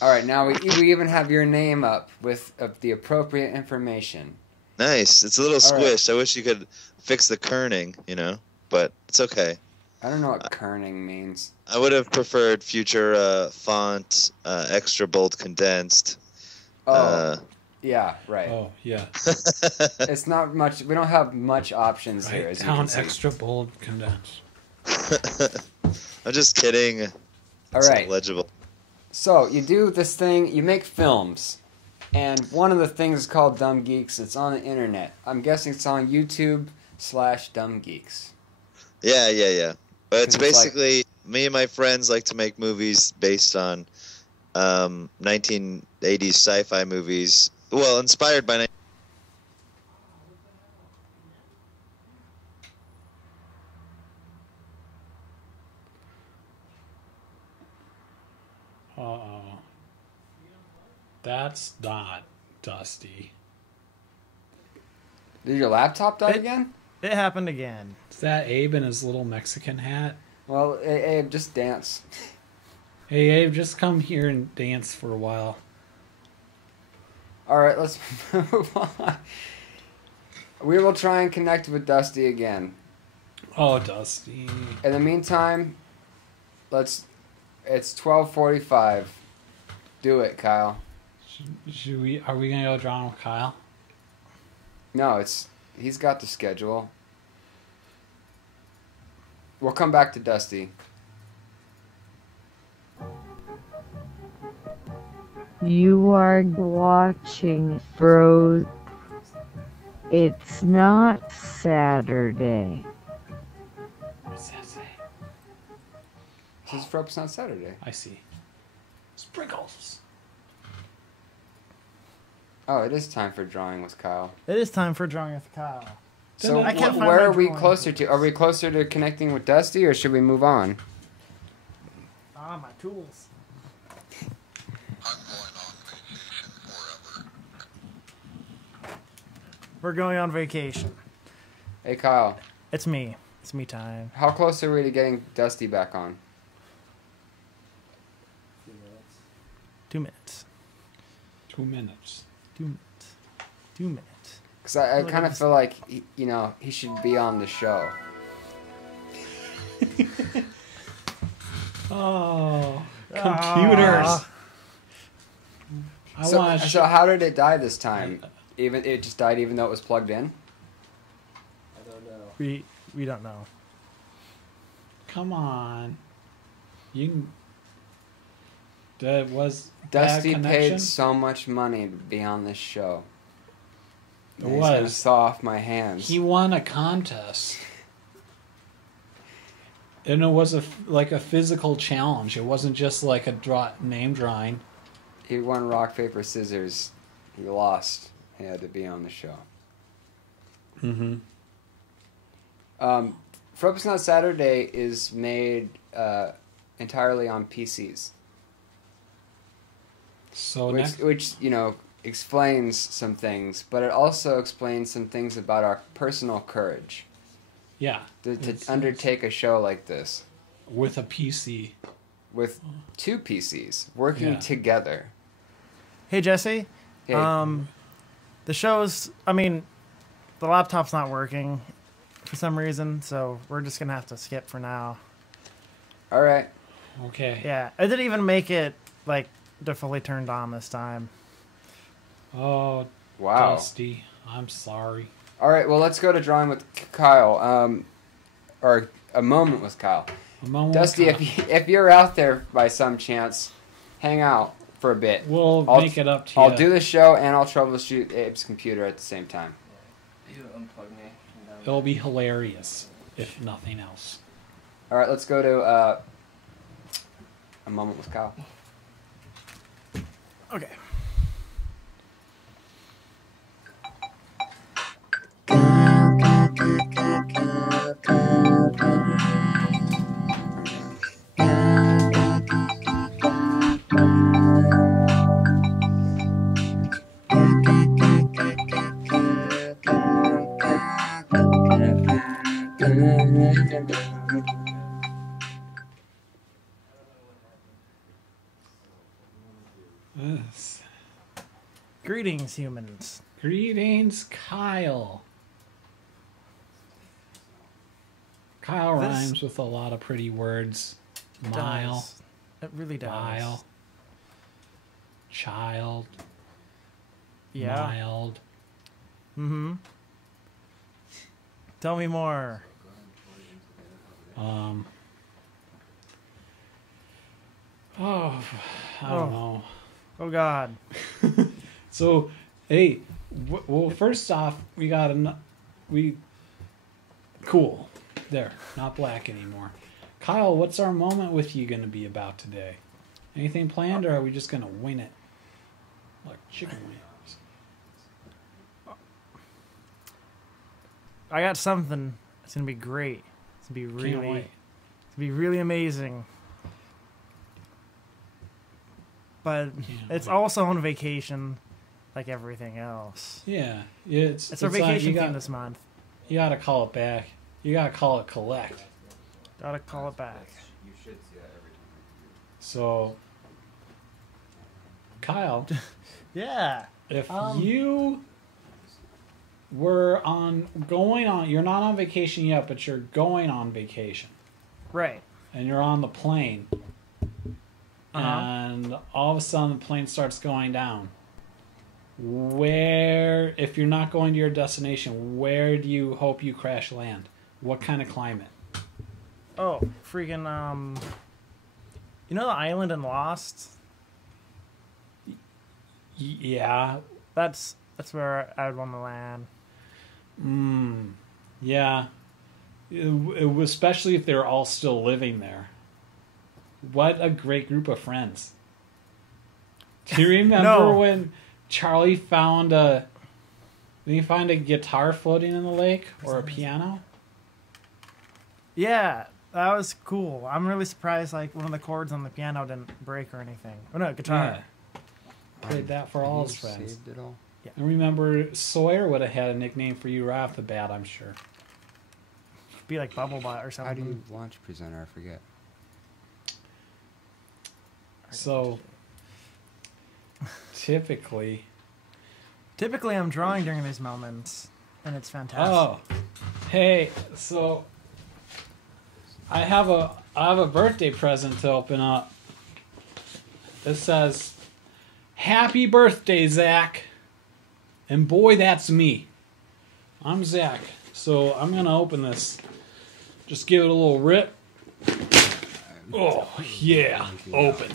Now we even have your name up with the appropriate information. Nice. It's a little All right. squished. I wish you could fix the kerning, but it's okay. I don't know what kerning means. I would have preferred future font, extra bold condensed. Yeah, right. Oh, yeah. It's not much. We don't have much options here. Write As you down can see. extra bold condensed. I'm just kidding. All It's right. legible. So you do this thing. You make films, and one of the things is called Dumb Geeks. It's on the internet. I'm guessing it's on YouTube/Dumb Geeks. Yeah. But it's 'Cause it's like- basically me and my friends like to make movies based on 1980s sci-fi movies. Well, inspired by. Uh-oh. That's not Dusty. Did your laptop die again? It happened again. Is that Abe in his little Mexican hat? Well, Abe, just dance. Hey, Abe, just come here and dance for a while. All right, let's move on. We will try and connect with Dusty again. Oh, Dusty. In the meantime, it's 12:45. Do it, Kyle. Are we gonna go draw with Kyle? No, he's got the schedule. We'll come back to Dusty. You are watching Frope. It's not Saturday. What's that say? This is Frope's on Saturday. I see. Sprinkles. Oh, it is time for drawing with Kyle. It is time for drawing with Kyle. So I can't find where my are we drawing. closer to? Are we closer to connecting with Dusty, or should we move on? Ah, my tools. We're going on vacation. Hey, Kyle. It's me. It's me time. How close are we to getting Dusty back on? 2 minutes. 2 minutes. 2 minutes. 2 minutes. Because I kind of feel like, he should be on the show. Oh, computers. So how did it die this time? It just died even though it was plugged in? I don't know. We don't know. Come on. That was Dusty bad paid connection? so much money to be on this show. It And he's gonna was. saw off my hands. He won a contest. And it was a physical challenge. It wasn't just like a name drawing. He won rock, paper, scissors. He lost. He had to be on the show. Mm-hmm. Frope's Not Saturday is made entirely on PCs. So which you know explains some things, but it also explains some things about our personal courage. Yeah. To undertake a show like this. With a PC. With 2 PCs working together. Hey Jesse. Hey. The show's, I mean, the laptop's not working for some reason, so we're just gonna have to skip for now. All right. Okay. Yeah, I didn't even make it like to fully turned on this time. Oh, wow. Dusty, I'm sorry. All right, well, let's go to drawing with Kyle, or a moment with Kyle. Dusty, if you're out there by some chance, hang out for a bit. We'll make it up to you. I'll do the show and I'll troubleshoot Abe's computer at the same time. You unplug me. It'll be hilarious, if nothing else. All right, let's go to a moment with Kyle. Okay. Yes. Greetings, humans. Greetings, Kyle. Kyle rhymes with a lot of pretty words. Mile. It really does. Mile. Child. Yeah. Mild. Mm-hmm. Tell me more. Oh, I don't know. Oh God. So, hey, well, first off, we got cool. There, not black anymore. Kyle, what's our moment with you going to be about today? Anything planned, or are we just going to wing it like chicken wings? I got something. It's gonna be great. It's gonna be really amazing. But it's also on vacation, like everything else. Yeah, it's our vacation theme this month. You gotta call it back. You gotta call it collect. Gotta call it back. You should see that every time. So, Kyle. Yeah. If you were you're not on vacation yet, but you're going on vacation. Right. And you're on the plane. And all of a sudden the plane starts going down. If you're not going to your destination, where do you hope you crash land? What kind of climate? Oh, freaking, you know the island in Lost? Yeah. That's where I would want to land. Yeah. Especially if they're all still living there. What a great group of friends. Do you remember when Charlie found did he find a guitar floating in the lake or a piano? Yeah, that was cool. I'm really surprised like one of the chords on the piano didn't break or anything. Oh no, guitar. Yeah. Played that for all his friends. Saved it all. Yeah. And remember, Sawyer would have had a nickname for you right off the bat, I'm sure. Be like Bubblebot or something. How do you launch Presenter? I forget. So, typically I'm drawing during these moments, and it's fantastic. Oh, hey, so I have a birthday present to open up. It says, "Happy birthday, Zach." And boy, that's me. I'm Zach. So I'm going to open this. Just give it a little rip. Oh, yeah. Opened.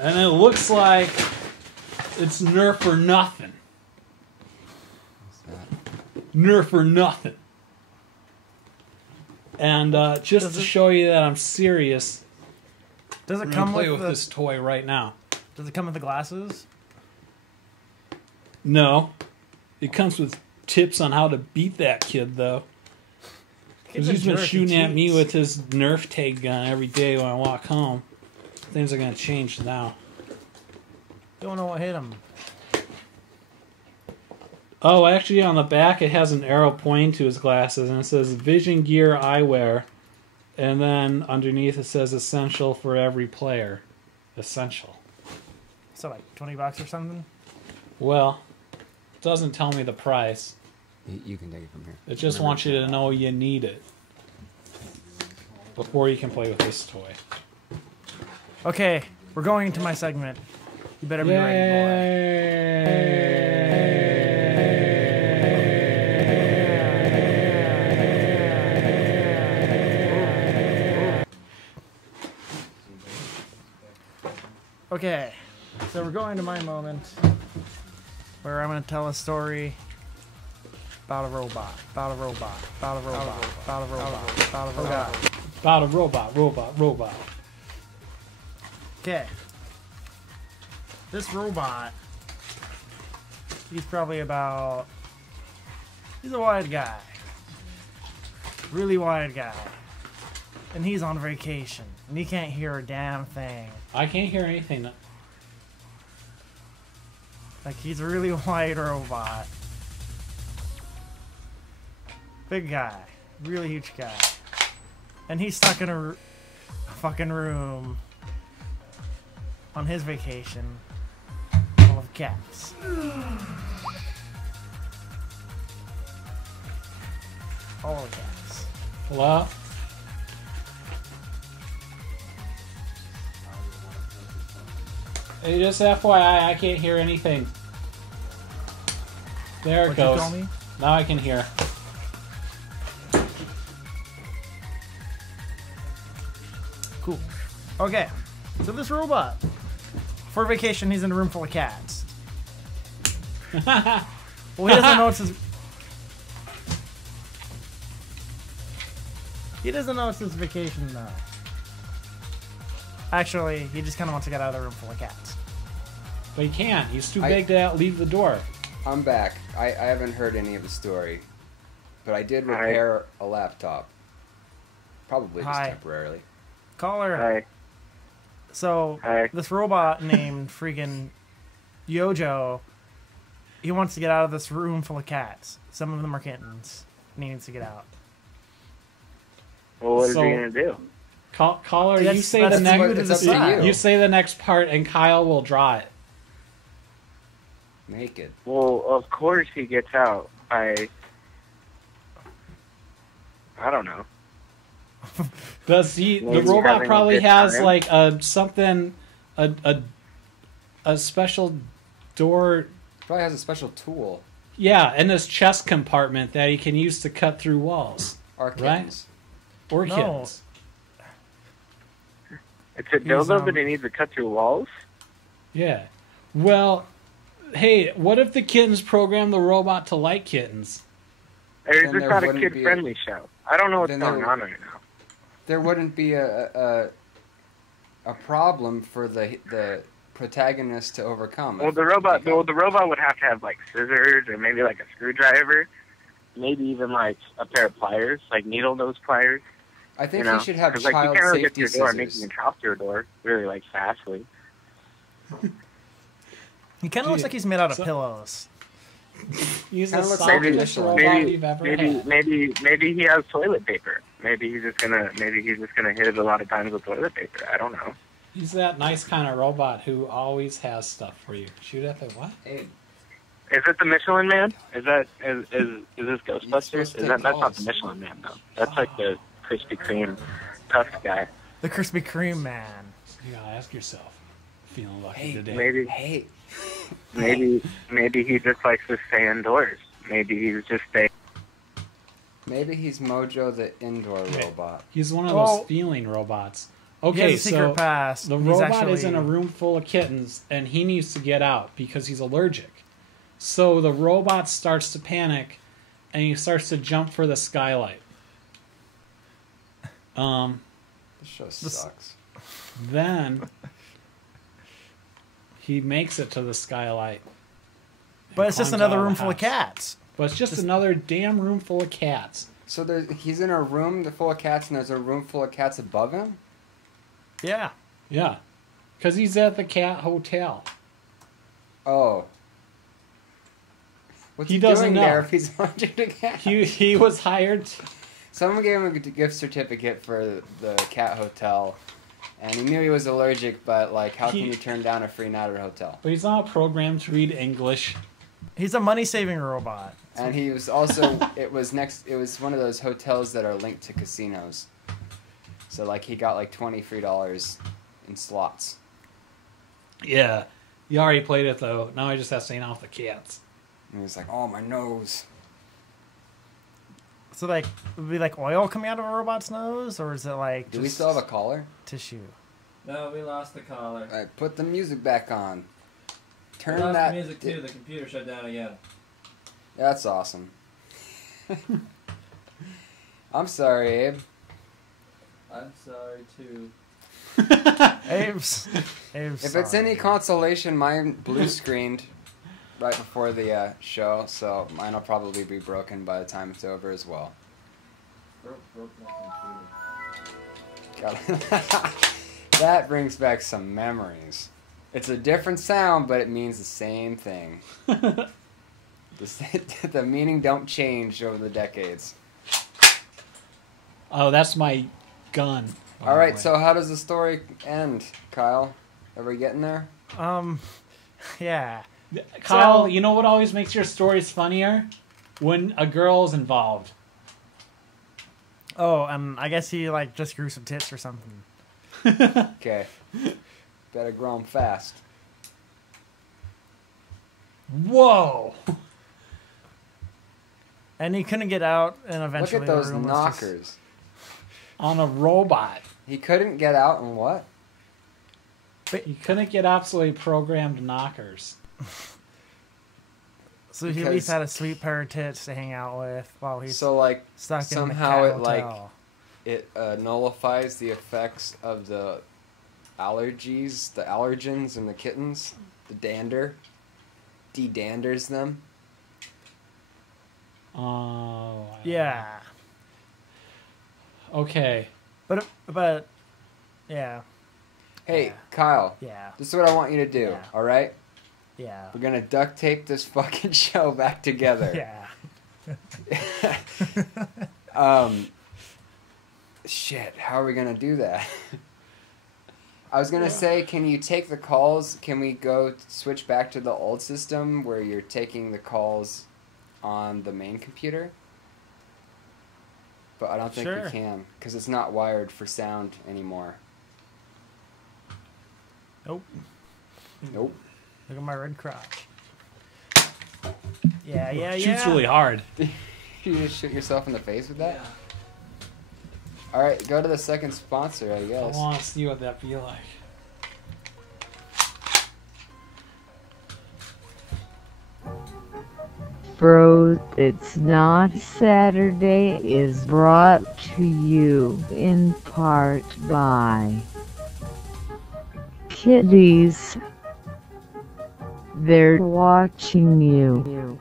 And it looks like it's Nerf or nothing. Nerf or nothing. And just to show you that I'm serious, does it I'm come play with this toy right now. Does it come with the glasses? No. It comes with tips on how to beat that kid, though. Because he's been shooting at me with his Nerf tag gun every day when I walk home. Things are going to change now. Don't know what hit him. Oh, actually, on the back, it has an arrow pointing to his glasses, and it says Vision Gear Eyewear. And then underneath, it says Essential for every player. Essential. So, like, $20 or something? Well, it doesn't tell me the price. You can take it from here. It just wants you to know you need it before you can play with this toy. Okay, we're going into my segment. You better be ready, boy. Okay, so we're going to my moment where I'm going to tell a story about a robot, about a robot, about a robot, about a robot, about a robot. About a robot. Okay. This robot, he's probably about, he's a wide guy. Really wide guy. And he's on vacation. And he can't hear a damn thing. I can't hear anything. Like, he's a really wide robot. Big guy. Really huge guy. And he's stuck in a fucking room on his vacation full of cats. All the cats. Hello? Hey, just FYI, I can't hear anything. There it What'd you goes. call me? Now I can hear. Cool. Okay, so this robot, for vacation, he's in a room full of cats. Well, he doesn't know it's his. He doesn't know it's his vacation though. Actually, he just kind of wants to get out of the room full of cats. But he can't. He's too big to leave the door. I'm back. I haven't heard any of the story, but I did repair a laptop. Probably just temporarily. Caller. Hi. So, this robot named freaking Yojo, he wants to get out of this room full of cats. Some of them are kittens. And he needs to get out. Well, what is he going to do? Caller, you say the next. You say the next part, and Kyle will draw it. Naked. Well, of course he gets out. I don't know. Does he? Maybe The robot having probably a good has time? like a special door. Probably has a special tool. Yeah, in his chest compartment that he can use to cut through walls. Or kittens. Right? Or No. kittens. It's a dildo, but he needs to cut through walls? Yeah. Well, hey, what if the kittens program the robot to like kittens? Or is this not a kid-friendly show? I don't know what's going on right now. There wouldn't be a problem for the protagonist to overcome. Well, the robot would have to have like scissors or maybe like a screwdriver, maybe even like a pair of pliers, like needle nose pliers. I think he should have 'Cause, like, child you can't really get safety to your door, scissors. making a chop your door really like fastly. He kind of looks like he's made out of pillows. He's Kinda the looks like softest robot maybe, you've ever maybe, had. maybe he has toilet paper. Maybe he's just gonna hit it a lot of times with toilet paper. I don't know. He's that nice kind of robot who always has stuff for you. Shoot at the what? Hey, Is it the Michelin Man? Is this Ghostbusters? That's not the Michelin Man though. That's like the Krispy Kreme tusk guy. The Krispy Kreme man. You gotta ask yourself. Feeling lucky today. Maybe he just likes to stay indoors. Maybe he's just staying. Maybe he's Mojo the indoor robot. He's one of those feeling robots. He Okay, has a secret so past. the He's robot is in actually- a room full of kittens, and he needs to get out because he's allergic. So the robot starts to panic, and he starts to jump for the skylight. This show sucks. Then he makes it to the skylight, But it's just climbs another out of room the full of house. cats. But it's just another damn room full of cats. So he's in a room full of cats, and there's a room full of cats above him? Yeah. Yeah. Because he's at the cat hotel. Oh. What's He he, doesn't doing know. there if he's allergic to cats? He was hired. Someone gave him a gift certificate for the cat hotel, and he knew he was allergic, but, like, how can you turn down a free night at a hotel? But he's not programmed to read English. He's a money-saving robot. And he was also, it was one of those hotels that are linked to casinos. So, like, he got, like, $20 free in slots. Yeah. He already played it, though. Now I just have to hang off the cats. And he was like, oh, my nose. So, like, would it be like oil coming out of a robot's nose? Or is it like. Do we still have a collar? Tissue. No, we lost the collar. All right, put the music back on. Turn we lost that. the music too. The computer shut down again. That's awesome. I'm sorry, Abe. I'm sorry too. Abe's If it's any consolation, mine blue screened right before the show, so mine will probably be broken by the time it's over as well. Broke my computer. That brings back some memories. It's a different sound, but it means the same thing. The meaning don't change over the decades. Oh, that's my gun. All right, so how does the story end, Kyle? Are we getting there? Yeah. Kyle, you know what always makes your stories funnier? When a girl's involved. Oh, I guess he like just grew some tits or something. Okay. Better grow them fast. Whoa! And he couldn't get out, and eventually Look at those the room was knockers. just- On a robot. He couldn't get out and what? He couldn't get out, so he programmed knockers. So he at least had a sweet pair of tits to hang out with while he's So like stuck somehow in the cat it hotel. nullifies the effects of the allergies, the allergens in the kittens, the dander, de-danders them. Oh. Yeah. Okay. But yeah. Hey, Kyle. Yeah. This is what I want you to do, Yeah. all right? Yeah. We're going to duct tape this fucking show back together. Yeah. Shit, how are we going to do that? I was going to say, can you take the calls? Can we go switch back to the old system where you're taking the calls on the main computer? But I don't think we can, because it's not wired for sound anymore. Nope. Nope. Look at my red crotch. Yeah. Shoots really hard. You just shoot yourself in the face with that? All right, go to the second sponsor, I guess. I want to see what that feel like. Bros, It's Not Saturday is brought to you in part by Kitties. They're watching you.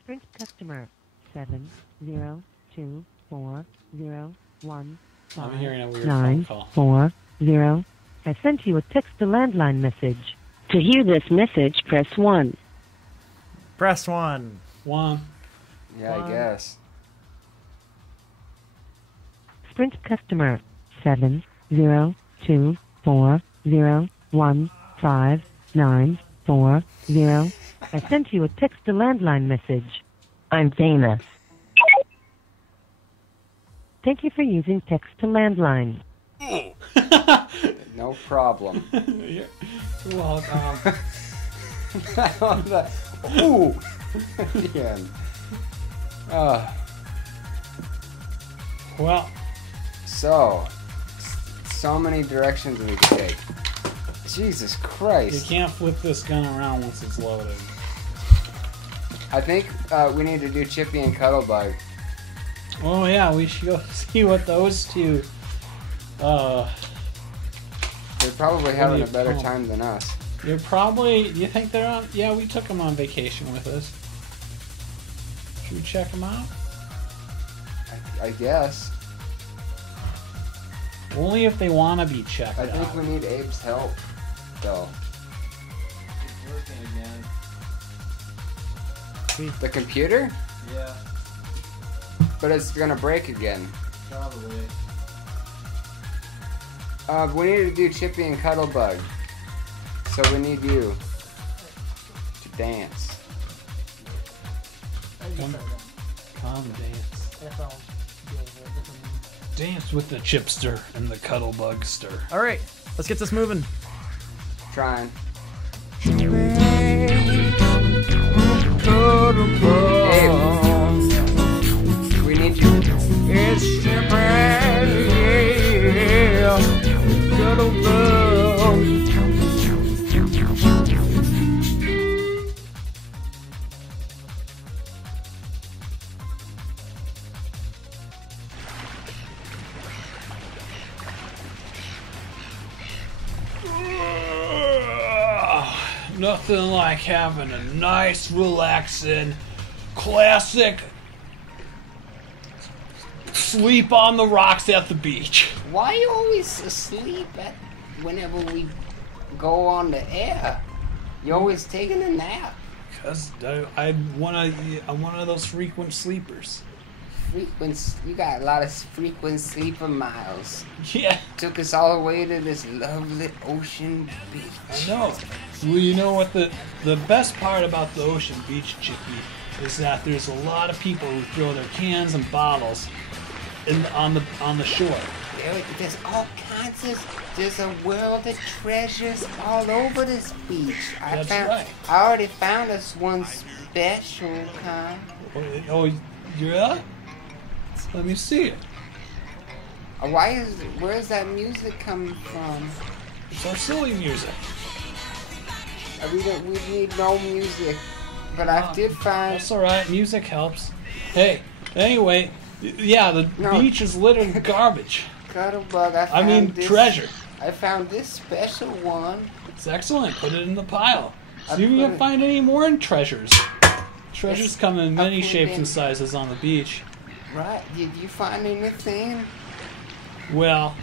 Sprint customer 7024015 I'm hearing a weird phone call. 940 has sent you a text to landline message. To hear this message, press 1. Press 1. 1. Yeah, I guess. Sprint customer 7024015 has sent you a text to landline message. I'm Dana. Thank you for using text to landline. No problem. You're welcome. Ooh! Again. Well. So many directions we could take. Jesus Christ. You can't flip this gun around once it's loaded. I think we need to do Chippy and CuddleBug. Oh yeah, we should go see what those two They They're probably What do having you a better call 'em? time than us. You're probably. You think they're on? Yeah, we took them on vacation with us. Should we check them out? I guess. Only if they want to be checked I think out. we need Abe's help, though. It's working again. The computer? Yeah, But it's gonna break again. probably. We need to do Chippy and CuddleBug. So we need you to dance. Come dance. Dance with the chipster and the cuddlebugster. All right, let's get this moving. Trying. Abe, we need you. It's Chippy, yeah, CuddleBug. Nothing like having a nice, relaxing, classic sleep on the rocks at the beach. Why are you always asleep whenever we go on the air? You're always taking a nap. Because I'm one of those frequent sleepers. You got a lot of frequent sleeper miles. Yeah. Took us all the way to this lovely ocean beach. I know. Well, you know what the best part about the ocean beach, Chippy, is that there's a lot of people who throw their cans and bottles on the shore. There's all kinds of. There's a world of treasures all over this beach. That's right. I already found us one special kind. Oh, yeah? Let me see it. Where's that music coming from? It's our silly music. We need no music, but I did find. That's all right. Music helps. Hey, anyway, yeah, the beach is littered with garbage. CuddleBug, I mean, treasure. I found this special one. It's excellent. Put it in the pile. I See if we put can it- find any more treasures. Treasures come in many put it shapes in- and sizes on the beach. Right? Did you find anything? Well,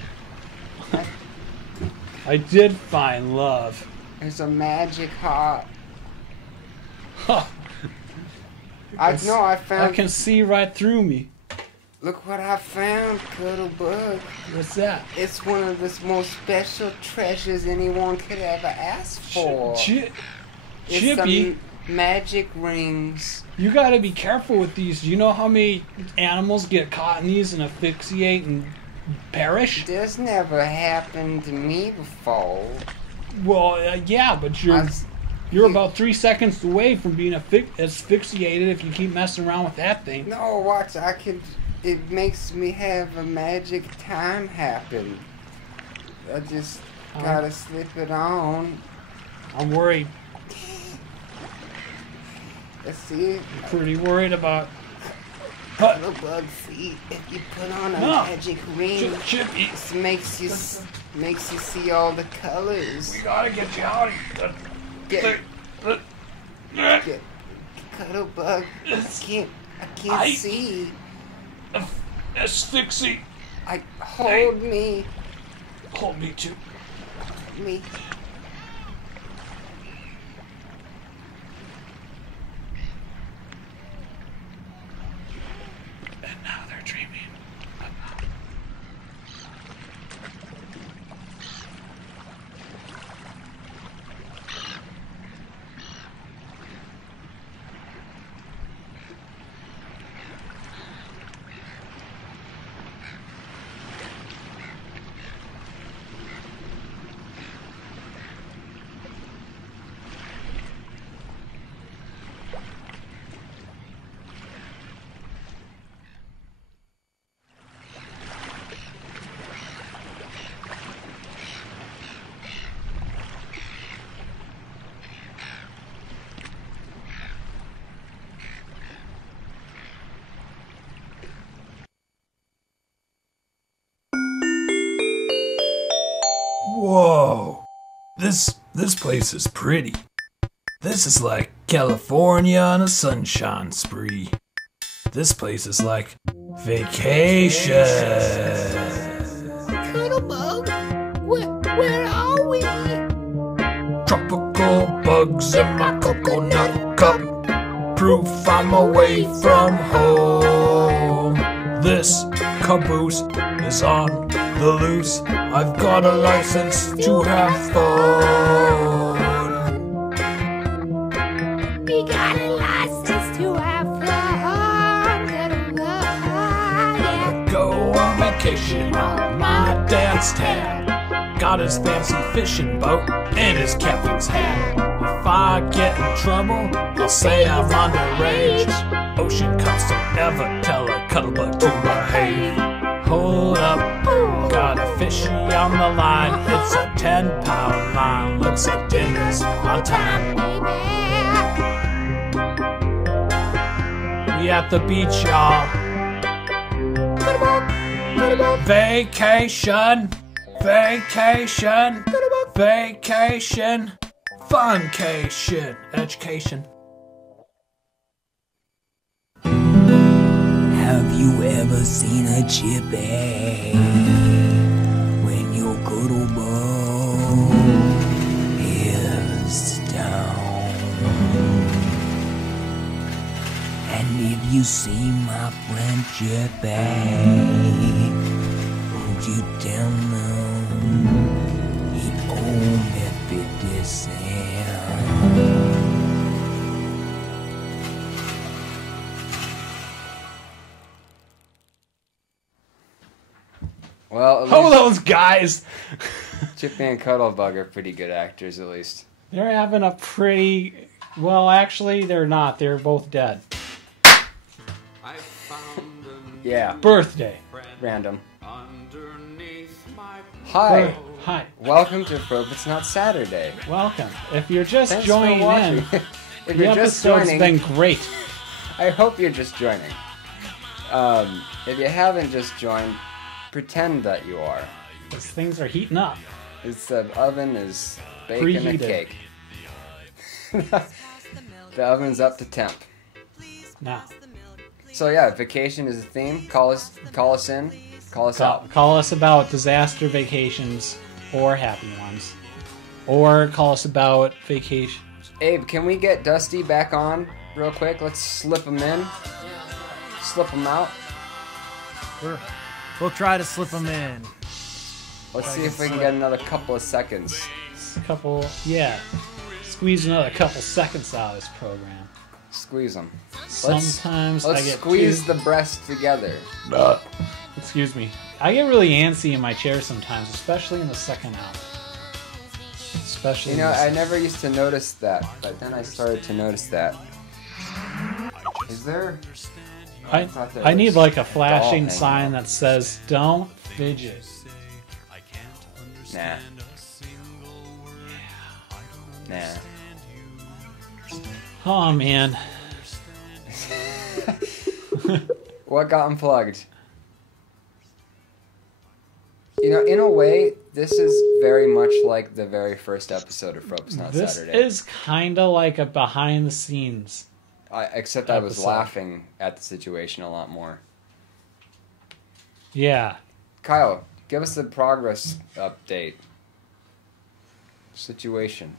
I did find love. There's a magic heart. Huh. I found. I can see right through me. Look what I found, CuddleBug. What's that? It's one of the most special treasures anyone could ever ask for. Chippy, It's some magic rings. you gotta be careful with these. Do you know how many animals get caught in these and asphyxiate and perish? This never happened to me before. Well, yeah, but you're about 3 seconds away from being asphyxiated if you keep messing around with that thing. No, watch. It makes me have a magic time happen. I just gotta slip it on. I'm worried. Let's see. I'm pretty worried about. CuddleBug, see if you put on a magic ring, Chippy. it makes you see all the colors. We gotta get you out of here. Get CuddleBug. I can't see. Asphyxiate. Hold me. Hold me too. Me. And now they're dreaming. This place is pretty. This is like California on a sunshine spree. This place is like vacation. CuddleBug, where are we? Tropical bugs in my coconut cup. Proof I'm away from home. This caboose is on the loose. I've got a license to have fun. We got a license to have fun. Yeah. Go on vacation on my dad's tab. Got his fancy fishing boat and his captain's hat. If I get in trouble, I'll say I'm underage. Ocean cops don't ever tell a CuddleBug to behave. Hold up, got a fishy on the line. It's a 10-pound line. Looks like dinner's on time. We at the beach, y'all. Vacation, vacation, vacation, funcation, education. Have you ever seen a chippy when your CuddleBug is down? And if you see my friend Chippy, would you tell him he owe me 50 cents? Well, at Oh, least those guys! Chippy and CuddleBug are pretty good actors, at least. They're having a pretty... Well, actually, they're not. They're both dead. Yeah. Birthday. Random. Hi. Hi. Welcome to Frope. It's not Saturday. Welcome. If you're just Thanks joining for watching. in, If the you're just episode's joining, been great. I hope you're just joining. If you haven't just joined, pretend that you are. Because things are heating up. The oven is baking a Preheated. cake. The oven's up to temp. Now. So yeah, vacation is a theme. Call us in. Call us out. Call us about disaster vacations or happy ones. Or call us about vacation. Abe, can we get Dusty back on real quick? Let's slip him in. Slip him out. We'll try to slip them in. Let's see if we can get another couple of seconds. Squeeze another couple seconds out of this program. Squeeze them. Sometimes let's I get squeeze the breast together. Excuse me. I get really antsy in my chair sometimes, especially in the second half. Especially. You know, I never used to notice that, but then I started to notice that. Is there? I need like a flashing sign that says "Don't fidget." Nah. Nah. Oh man. What got unplugged? You know, in a way, this is very much like the very first episode of Frope's Not This Saturday. is kind of like a behind the scenes. Except I was episode. laughing at the situation a lot more. Yeah. Kyle, give us the progress update. Situation.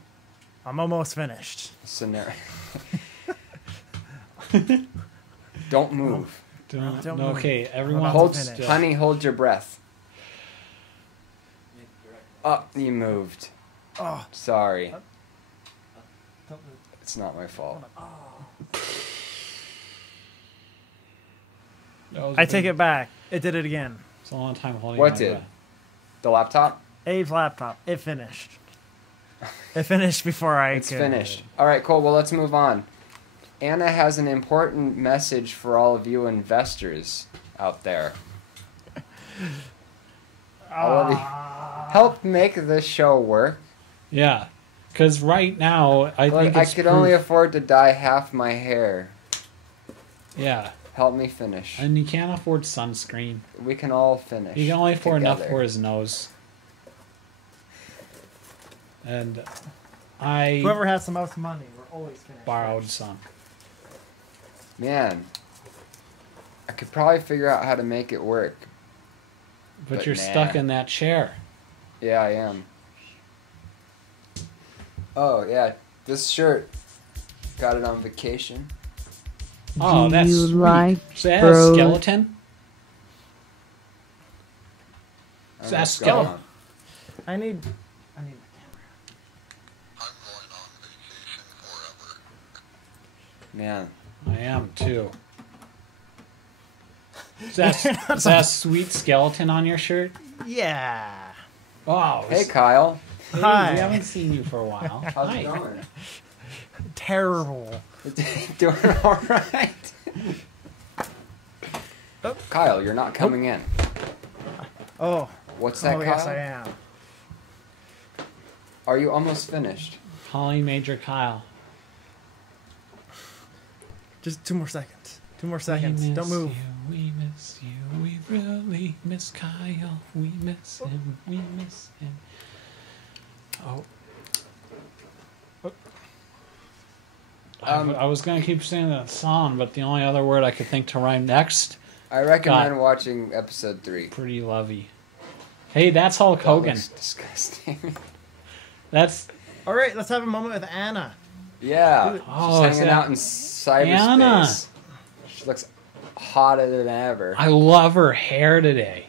I'm almost finished. Scenario. Don't move. Don't move. Okay, everyone. Hold, still. honey, hold your breath. Oh, you moved. Oh. Sorry. It's not my fault. I take it back. It did it again. It's a long time holding. What my did? breath. The laptop? Abe's laptop. It finished. It finished before I It's could. finished. All right, cool. Well, let's move on. Anna has an important message for all of you investors out there. All of you, help make this show work. Yeah, because right now I think I it's could only afford to dye half my hair. Yeah. Help me finish. And you can't afford sunscreen. We can all finish. You can only afford enough together. for his nose. And I Whoever has the most money, we're always gonna borrowed some. Man, I could probably figure out how to make it work. But you're nah. stuck in that chair. Yeah, I am. Oh, yeah. This shirt. Got it on vacation. Oh, Do that's you sweet. like So that has a bros? skeleton? I So don't know that's what's going skeleton. on. I need Man. I am too. Is that a sweet skeleton on your shirt? Yeah. Wow. Hey, Kyle. Hey, Hi. We haven't seen you for a while. How's Hi. it going? Terrible. Doing all right. Kyle, you're not coming in. Oh. What's that, Oh, Kyle? yes, I am. Are you almost finished? Calling Major Kyle. Just 2 more seconds. 2 more seconds. Don't move. We miss you. We really miss Kyle. We miss him. We miss him. Oh. I was going to keep singing that song, but the only other word I could think to rhyme next. I recommend watching episode 3. Pretty lovey. Hey, that's Hulk Hogan. Looks disgusting. That's... All right, let's have a moment with Anna. Yeah. Oh, She's is hanging that out in cyberspace. Anna? She looks hotter than ever. I love her hair today.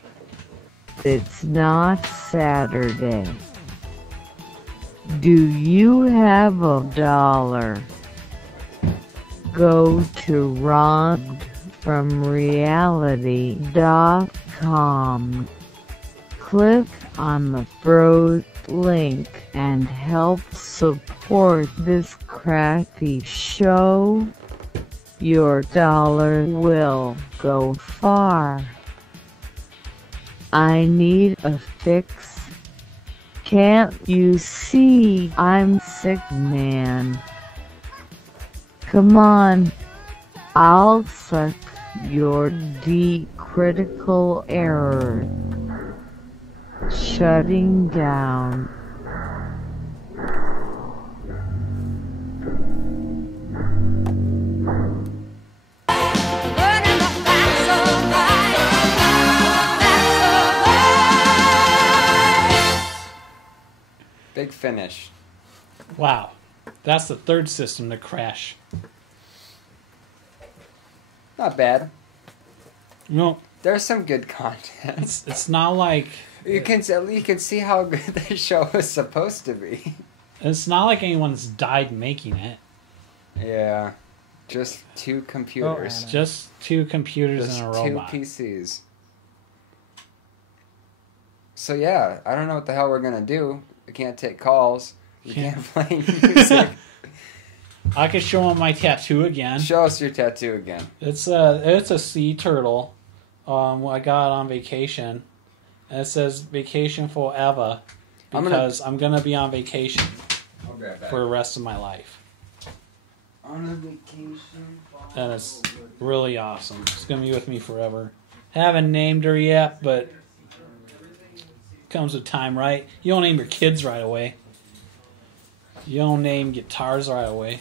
It's not Saturday. Do you have $1? Go to rodfromreality.com. Click on the Frope link and help support this crappy show. Your dollar will go far. I need a fix. Can't you see I'm sick, man? Come on. I'll suck your D critical error. Shutting down. Big finish. Wow. That's the third system to crash. Not bad. No. There's some good content. It's not like... You can see how good the show is supposed to be. It's not like anyone's died making it. Yeah. Just 2 computers. Just 2 computers Just and a robot. 2 PCs. So yeah, I don't know what the hell we're gonna do. We can't take calls. We can't play music. I could show him my tattoo again. Show us your tattoo again. It's a sea turtle. I got it on vacation. And it says vacation forever because I'm gonna be on vacation I'll be right back. for the rest of my life. On a vacation. And it's really awesome. It's gonna be with me forever. Haven't named her yet, but comes with time, right? You don't name your kids right away. You don't name guitars right away.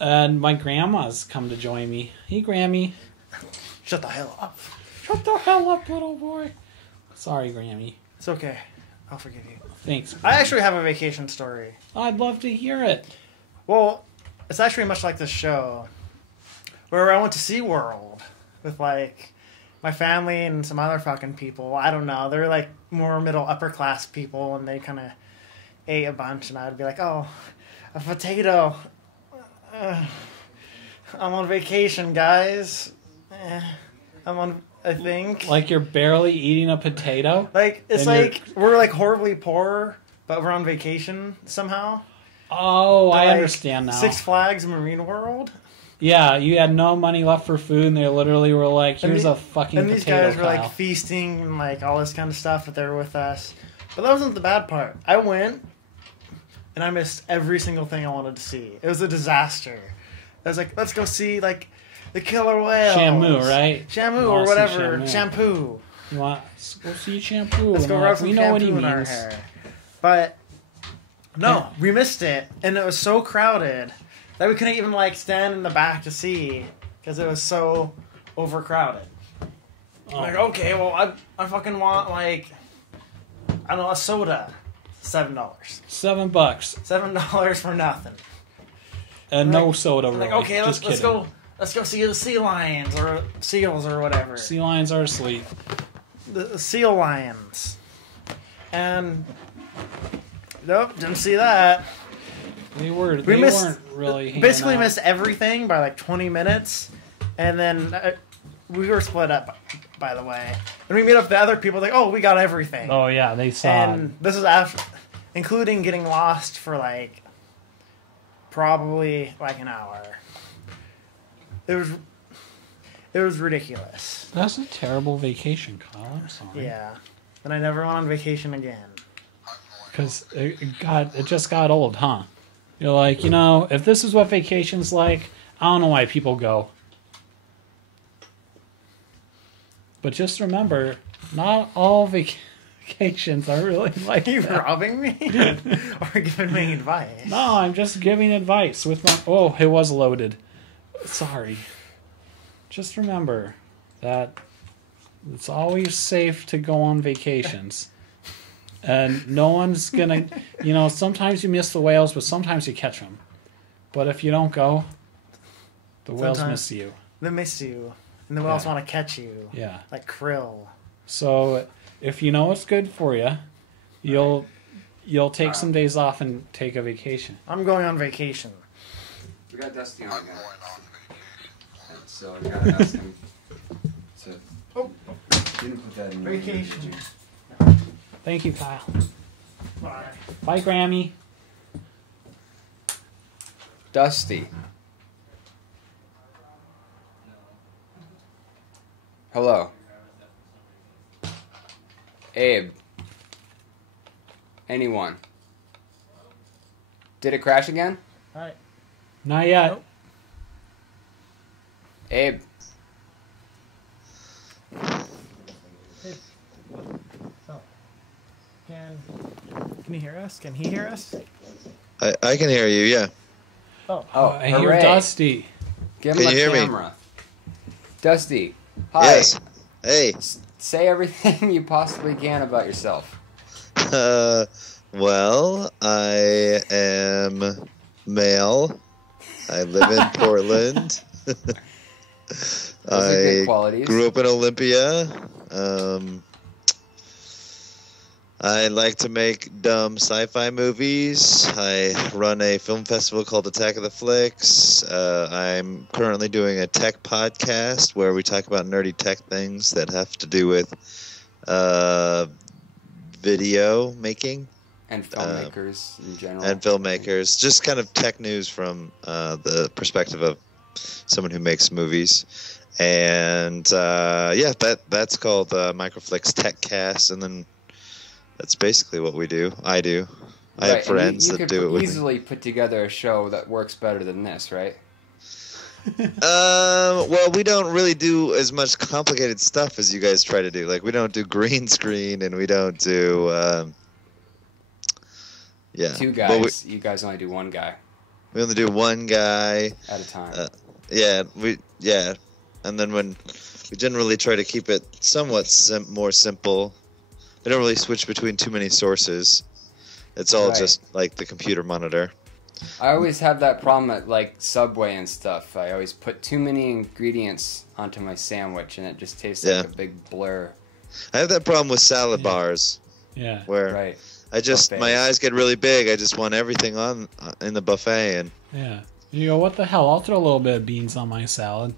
And my grandma's come to join me. Hey, Grammy. Shut the hell up. Shut the hell up, little boy. Sorry, Grammy. It's okay. I'll forgive you. Thanks. I actually have a vacation story. I'd love to hear it. Well, it's actually much like this show, where I went to SeaWorld with, like, my family and some other fucking people. I don't know. They're, like, more middle upper class people, and they kind of ate a bunch, and I'd be like, oh, a potato. I'm on vacation, guys. I'm on, I think. Like you're barely eating a potato? Like, it's And like, we're, like, horribly poor, but we're on vacation somehow. Oh, I Like, understand now. Six Flags Marine World. Yeah, you had no money left for food, and they literally were like, here's a fucking And potato, these guys were Kyle. like feasting and like all this kind of stuff, but they were with us. But that wasn't the bad part. I went and I missed every single thing I wanted to see. It was a disaster. I was like, let's go see like the killer whale. Shamu, right? Shamu You or wanna see whatever. Shamu. Shampoo. You want? Let's go see shampoo. Let's And go I'm rub like, some we know what he shampoo in our means. hair. But no, we missed it, and it was so crowded that we couldn't even like stand in the back to see because it was so overcrowded. I'm like, okay, well, I fucking want like I don't know, a soda, $7. $7. $7 for nothing. And no soda, I'm really. like, okay, Just let's kidding. go. Let's go see the sea lions or seals or whatever. Sea lions are asleep. The seal lions. And nope, didn't see that. They weren't really hanging basically out. missed everything by like 20 minutes, and then we were split up. By the way, and we meet up with the other people. Like, oh, we got everything. Oh yeah, they saw. And this is after, including getting lost for like probably like an hour. It was ridiculous. That's a terrible vacation, Kyle. I'm sorry. Yeah, and I never went on vacation again. Because it just got old, huh? You're like, if this is what vacation's like, I don't know why people go. But just remember, not all vacations are really like Are you that. robbing me? Or giving me advice? No, I'm just giving advice with my... Oh, it was loaded. Sorry. Just remember that it's always safe to go on vacations. And no one's gonna... sometimes you miss the whales, but sometimes you catch them. But if you don't go, the whales miss you. They miss you. And the whales want to catch you. Yeah. Like krill. So if you know what's good for you, you'll take some days off and take a vacation. I'm going on vacation. We got Dusty on again. So I gotta ask him to. Oh, didn't put that in. Vacation. Thank you, Kyle. Bye. Bye, Grammy. Dusty. Hello. Abe. Anyone. Did it crash again? Hi. Not yet. Nope. Abe. Hey. So, can you hear us? Can he hear us? I can hear you, yeah. Oh, I hear hooray. Dusty. Give him Can a you hear me? camera. Dusty. Hi. Yes. Hey. Say everything you possibly can about yourself. Well, I am male. I live in Portland. Those are good qualities. Grew up in Olympia. I like to make dumb sci-fi movies. I run a film festival called Attack of the Flicks. I'm currently doing a tech podcast where we talk about nerdy tech things that have to do with video making. And filmmakers in general. And filmmakers. Just kind of tech news from the perspective of someone who makes movies. And that's called Microflix Techcast, and then that's basically what we do. I do. I have friends that do it with me. You could easily put together a show that works better than this, right? Well, we don't really do as much complicated stuff as you guys try to do. Like, we don't do green screen, and we don't do, Two guys. You guys only do one guy. We only do one guy. At a time. And then when we generally try to keep it somewhat more simple. We don't really switch between too many sources. It's all just like the computer monitor. I always have that problem at like Subway and stuff. I always put too many ingredients onto my sandwich, and it just tastes like a big blur. I have that problem with salad bars. Yeah. Where my eyes get really big. I just want everything on in the buffet, and Yeah. You go, what the hell? I'll throw a little bit of beans on my salad.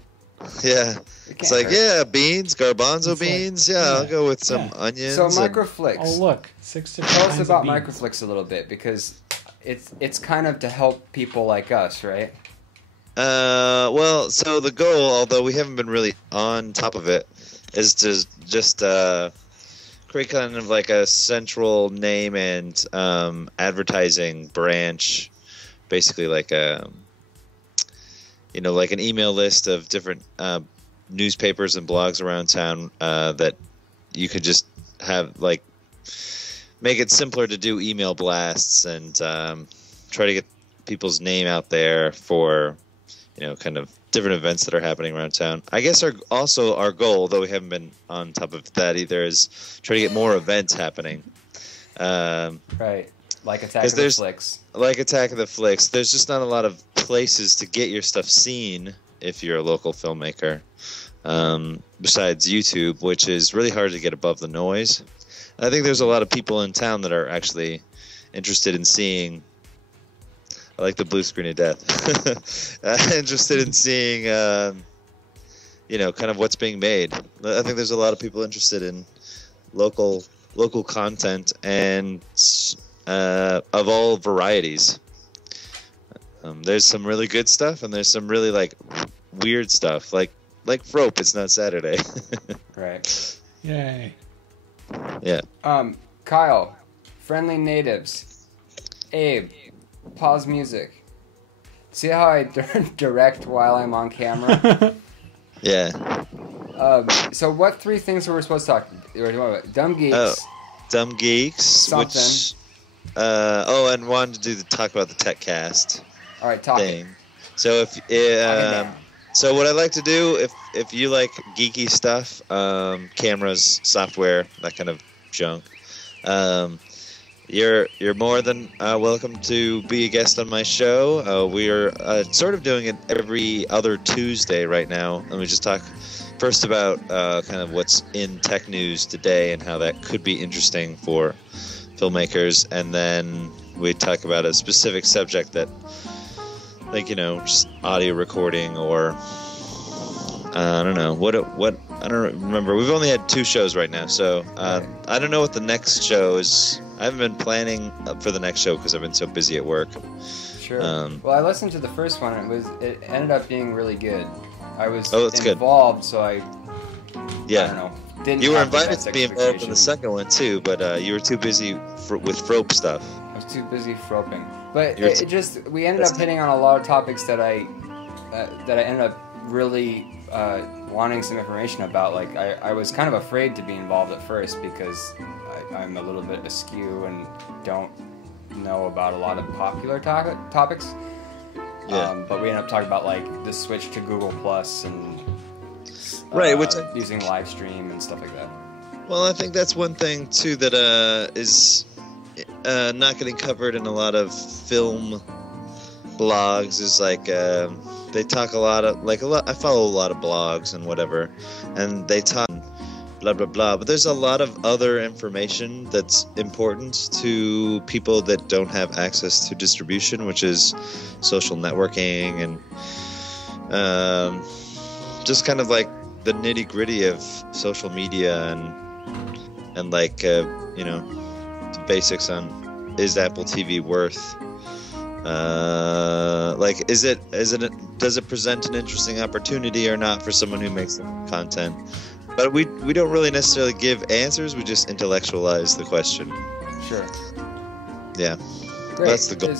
yeah, it's like beans, garbanzo beans. I'll go with some onions. So and- Microflix. Oh look, 6 different Tell us kinds about of beans. Microflix a little bit, because it's kind of to help people like us, right? Well, so the goal, although we haven't been really on top of it, is to just create kind of like a central name and advertising branch, basically like a like an email list of different newspapers and blogs around town that you could just have like make it simpler to do email blasts and try to get people's name out there for, you know, kind of different events that are happening around town. I guess our goal, though we haven't been on top of that either, is try to get more events happening. Right, like Attack of the Flicks. Like Attack of the Flicks. There's just not a lot of places to get your stuff seen if you're a local filmmaker, besides YouTube, which is really hard to get above the noise. I think there's a lot of people in town that are actually interested in seeing. I like the blue screen of death. Interested in seeing, you know, kind of what's being made. I think there's a lot of people interested in local content and of all varieties. There's some really good stuff, and there's some really like weird stuff, like Frope. It's not Saturday. Right. Yay. Yeah. Kyle, Friendly Natives, Abe, pause music. See how I direct while I'm on camera? Yeah. So what 3 things were we supposed to talk about? Dumb Geeks. Oh, Dumb Geeks. Something. Which, and wanted to talk about the TechCast. All right, talk thing. So so what I like to do, if you like geeky stuff, cameras, software, that kind of junk, you're more than welcome to be a guest on my show. We are sort of doing it every other Tuesday right now, and we just talk first about kind of what's in tech news today and how that could be interesting for filmmakers, and then we talk about a specific subject that, like, you know, just audio recording, or I don't know what I don't remember. We've only had 2 shows right now, so I don't know what the next show is. I haven't been planning for the next show because I've been so busy at work. Sure. Well, I listened to the first one. It ended up being really good. I was involved, good. So I don't know. You were invited to be involved in the second one too, but you were too busy with Frope stuff. I was too busy Froping. But we ended up hitting on a lot of topics that I ended up really wanting some information about. Like, I was kind of afraid to be involved at first because I'm a little bit askew and don't know about a lot of popular topics. Yeah. But we ended up talking about like the switch to Google Plus and using live stream and stuff like that. Well, I think that's one thing too that is not getting covered in a lot of film blogs. Is like they talk a lot of I follow a lot of blogs and whatever, and they talk blah blah blah. But there's a lot of other information that's important to people that don't have access to distribution, which is social networking and just kind of like the nitty gritty of social media and like you know, the basics on, is Apple TV worth like does it present an interesting opportunity or not for someone who makes content. But we don't really necessarily give answers, we just intellectualize the question. Sure. Yeah. Great. That's the goal.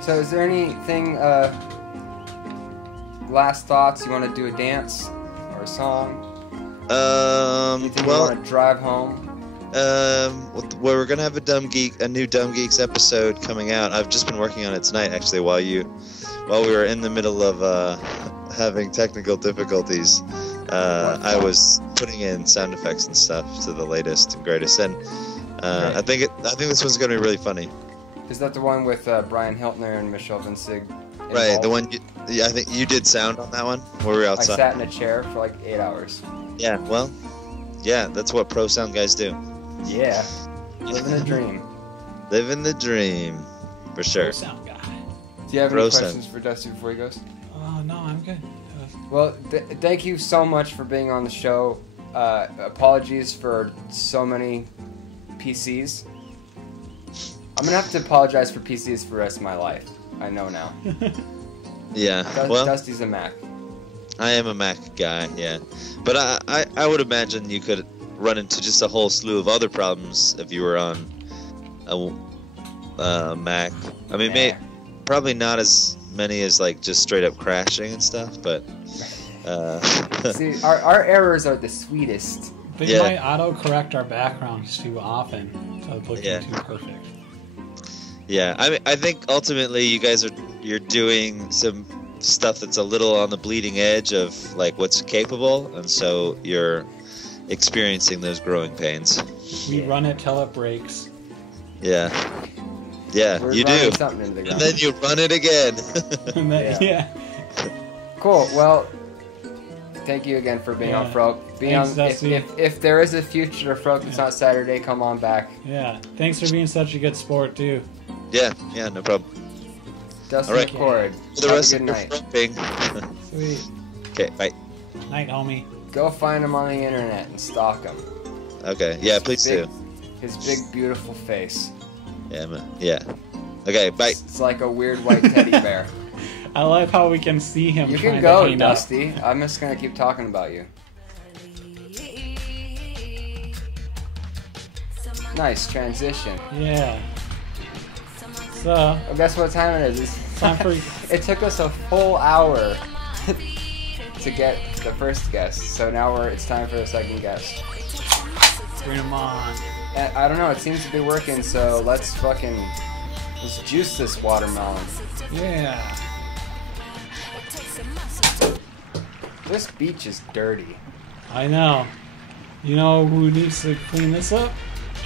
So is there anything last thoughts? You want to do a dance or a song? Anything you want to drive home? We're gonna have a new Dumb Geeks episode coming out. I've just been working on it tonight, actually, while we were in the middle of having technical difficulties. I was putting in sound effects and stuff to the latest and greatest, and I think this one's gonna be really funny. Is that the one with Brian Hiltner and Michelle Vincig? Involved? Right, the one. I think you did sound on that one. Where we were outside. I sat in a chair for like 8 hours. Yeah, well, yeah, that's what pro sound guys do. Yeah, living a dream. Living the dream, for sure. Pro sound guy. Do you have any questions for Dusty before he goes? No, I'm good. Well, thank you so much for being on the show. Apologies for so many PCs. I'm gonna have to apologize for PCs for the rest of my life. I know now. Yeah, well, Dusty's a Mac. I am a Mac guy, yeah. But I would imagine you could run into just a whole slew of other problems if you were on a Mac. I mean, probably not as many as like just straight up crashing and stuff, but see, our errors are the sweetest. They might auto-correct our backgrounds too often, so it's looking too perfect. Yeah, I mean, I think ultimately you guys you're doing some stuff that's a little on the bleeding edge of like what's capable, and so you're experiencing those growing pains. We run it till it breaks. Yeah. Yeah, We're you running do. something into the And ground. then you run it again. And then, yeah. Cool. Well, thank you again for being on Frope. If there is a future to Frope, it's not Saturday. Come on back. Yeah. Thanks for being such a good sport too. Yeah, no problem. Dustin All right. McCord. The Have rest a of good your night. froping. Sweet. Okay, bye. Night, homie. Go find him on the internet and stalk him. Okay, yeah, please do. His big, beautiful face. Yeah, yeah. Okay, bye. It's like a weird white teddy bear. I love how we can see him. You trying can go, to hang up. Dusty. I'm just gonna keep talking about you. Nice transition. Yeah. So. Guess what time it is? It's time for. It took us a full hour to get the first guest, so now it's time for the second guest. Bring him on. And I don't know. It seems to be working, so let's juice this watermelon. Yeah. This beach is dirty. I know. You know who needs to clean this up?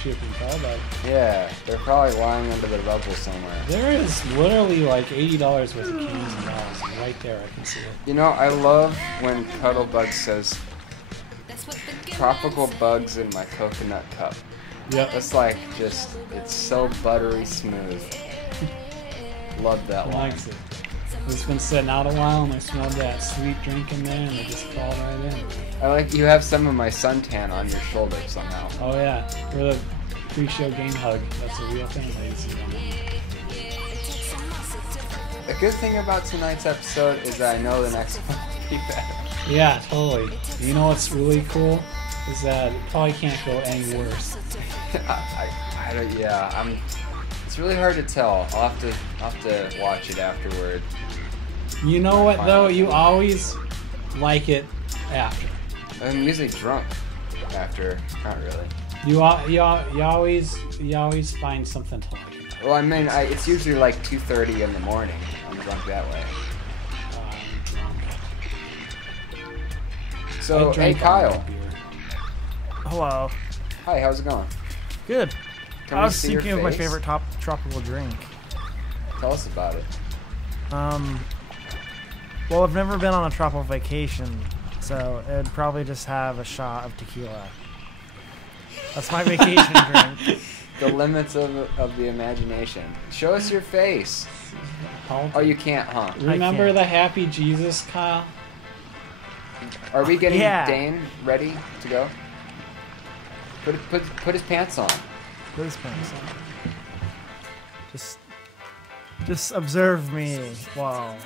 Chippy and CuddleBug. Yeah, they're probably lying under the rubble somewhere. There is literally like $80 worth of cans and balls right there. I can see it. You know, I love when CuddleBug says, "Tropical bugs in my coconut cup." Yep. That's like it's so buttery smooth. Love that one. Likes it. It's been sitting out a while and I smelled that sweet drink in there and they just crawled right in. I like you have some of my suntan on your shoulder somehow. Oh yeah, for the pre-show game hug. That's a real thing. I see on The good thing about tonight's episode is that I know the next one will be better. Yeah, totally. You know what's really cool is that it probably can't go any worse. I don't. Yeah, It's really hard to tell. I'll have to watch it afterward. You know what though? You always like it after. I'm usually drunk after. Not really. You always find something to like. Well, I mean, it's usually like 2:30 in the morning. I'm drunk that way. So, hey Kyle. Hello. Hi, how's it going? Good. Can I we was see your thinking of my face? favorite tropical drink. Tell us about it. Well, I've never been on a tropical vacation, so it'd probably just have a shot of tequila. That's my vacation drink. The limits of the imagination. Show us your face. Oh, you can't, huh? Remember the Happy Jesus, Kyle? Are we getting Yeah. Dane ready to go? Put his pants on. Put his pants on. Just observe me. Wow.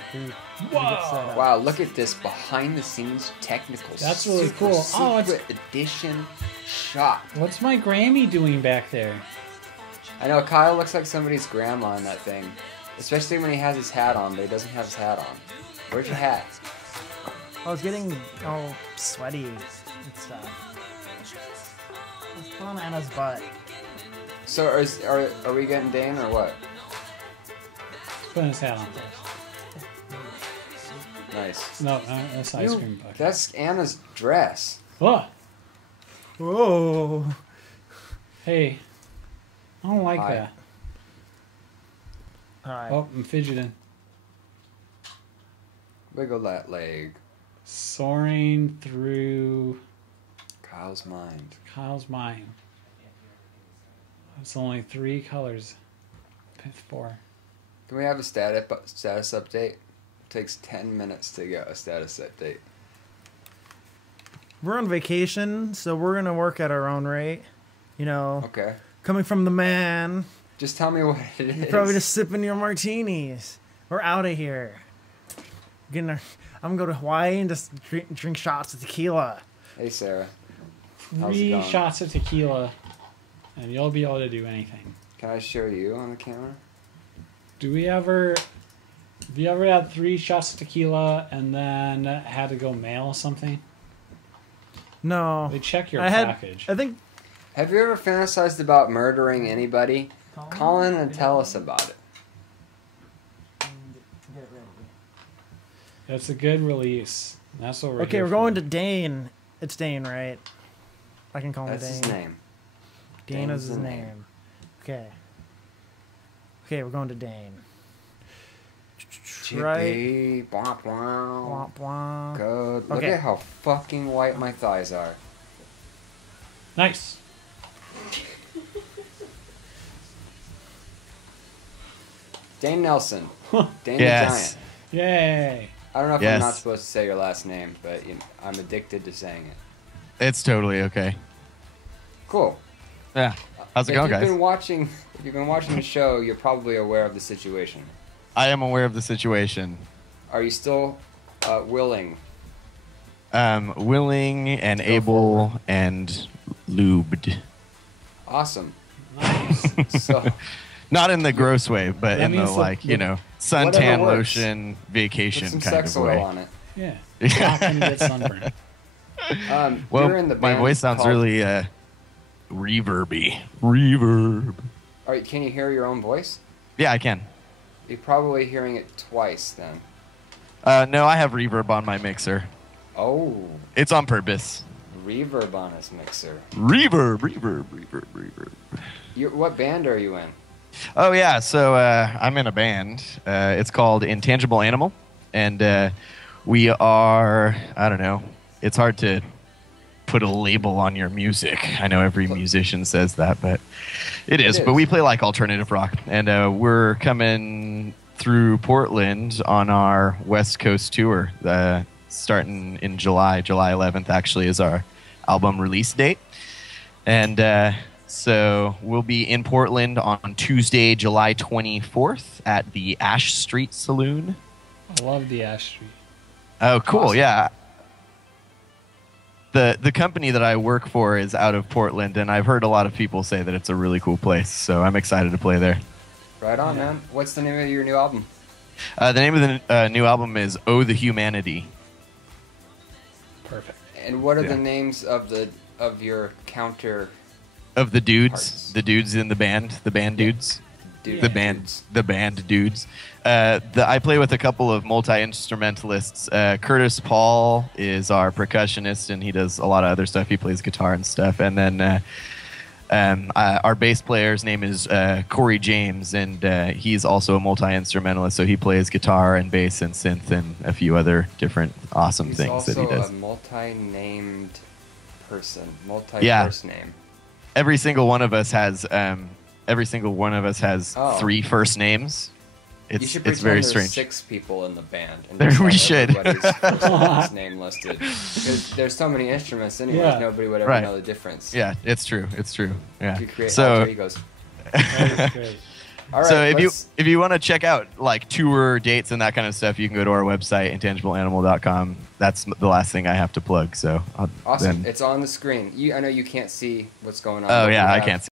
Wow, look at this behind the scenes technical. That's really super cool. Oh, it's secret edition shot. What's my Grammy doing back there? I know Kyle looks like somebody's grandma in that thing, especially when he has his hat on, but he doesn't have his hat on. Where's your hat? I was getting all sweaty and stuff. Let's put on Anna's butt. So are we getting Dane or what? Put his hat on first. Nice. No, that's ice cream bucket. That's Anna's dress. What? Whoa. Hey, I don't like Hi. that. Alright. Oh, I'm fidgeting. Wiggle that leg. Soaring through Kyle's mind. Kyle's mind. It's only 3 colors. 4. Can we have a status update? It takes 10 minutes to get a status update. We're on vacation, so we're gonna work at our own rate. You know. Okay. Coming from the man. Just tell me what it is. You're probably just sipping your martinis. We're out of here. I'm gonna go to Hawaii and just drink shots of tequila. Hey, Sarah. How's it 3 going? shots of tequila, and you'll be able to do anything. Can I show you on the camera? Have you ever had 3 shots of tequila and then had to go mail something? No. They check your I had, package. I think. Have you ever fantasized about murdering anybody? Call in and tell us about it. That's a good release. That's what we're Okay, here we're for. going to Dane. It's Dane, right? I can call him That's Dane. his name. Dane Dane's is his the name. Okay. Okay, we're going to Dane. Right. Chippy, bwomp, womp. Womp womp. Good. Look Okay. at how fucking white my thighs are. Nice. Dane Nelson. Dane Yes. the Giant. Yay. I don't know if Yes. I'm not supposed to say your last name, but I'm addicted to saying it. It's totally okay. Cool. Yeah. How's it going, guys? If you've been watching the show, you're probably aware of the situation. I am aware of the situation. Are you still willing? Willing and able and lubed. Awesome. Nice. So Not in the gross way, but That in the means like, you know, whatever suntan works. lotion vacation put some kind sex of oil way. on it. Yeah. Not gonna get sunburned. Well, you're in the my band voice sounds called- really reverby. Reverb. All right, can you hear your own voice? Yeah, I can. You're probably hearing it twice then. No, I have reverb on my mixer. Oh, It's on purpose. reverb on his mixer. Reverb, reverb, reverb, reverb. What band are you in? Oh yeah, so I'm in a band. It's called Intangible Animal, and we are, I don't know, it's hard to put a label on your music. I know every musician says that, but it is. But we play like alternative rock, and we're coming through Portland on our West Coast tour, starting in July. July 11th actually is our album release date, and so we'll be in Portland on Tuesday, July 24th at the Ash Street Saloon. I love the Ash Street. Oh, cool! Awesome. Yeah. The company that I work for is out of Portland, and I've heard a lot of people say that it's a really cool place. So I'm excited to play there. Right on, man. What's the name of your new album? The name of the new album is "Oh the Humanity." Perfect. And what are Yeah. the names of your counter? Of the dudes, Parts. the dudes in the band dudes. Dude, The band dudes. I play with a couple of multi-instrumentalists. Curtis Paul is our percussionist, and he does a lot of other stuff. He plays guitar and stuff. And then our bass player's name is Corey James, and he's also a multi-instrumentalist. So he plays guitar and bass and synth and a few other different awesome He's things that he also does. a multi-named person, Yeah. multi-first name. Every single one of us has Oh. 3 first names. You It's should it's pretend very there's strange. 6 people in the band. And There just we have should. everybody's first and last name listed. Because there's so many instruments, anyways, Yeah. nobody would ever Right. know the difference. Yeah, it's true. It's true. Yeah. You create So alter egos. All right, so let's- if you want to check out like tour dates and that kind of stuff, you can go to our website intangibleanimal.com. That's the last thing I have to plug. So Awesome. then- It's on the screen. I know you can't see what's going on. Oh but yeah, we I have- can't see.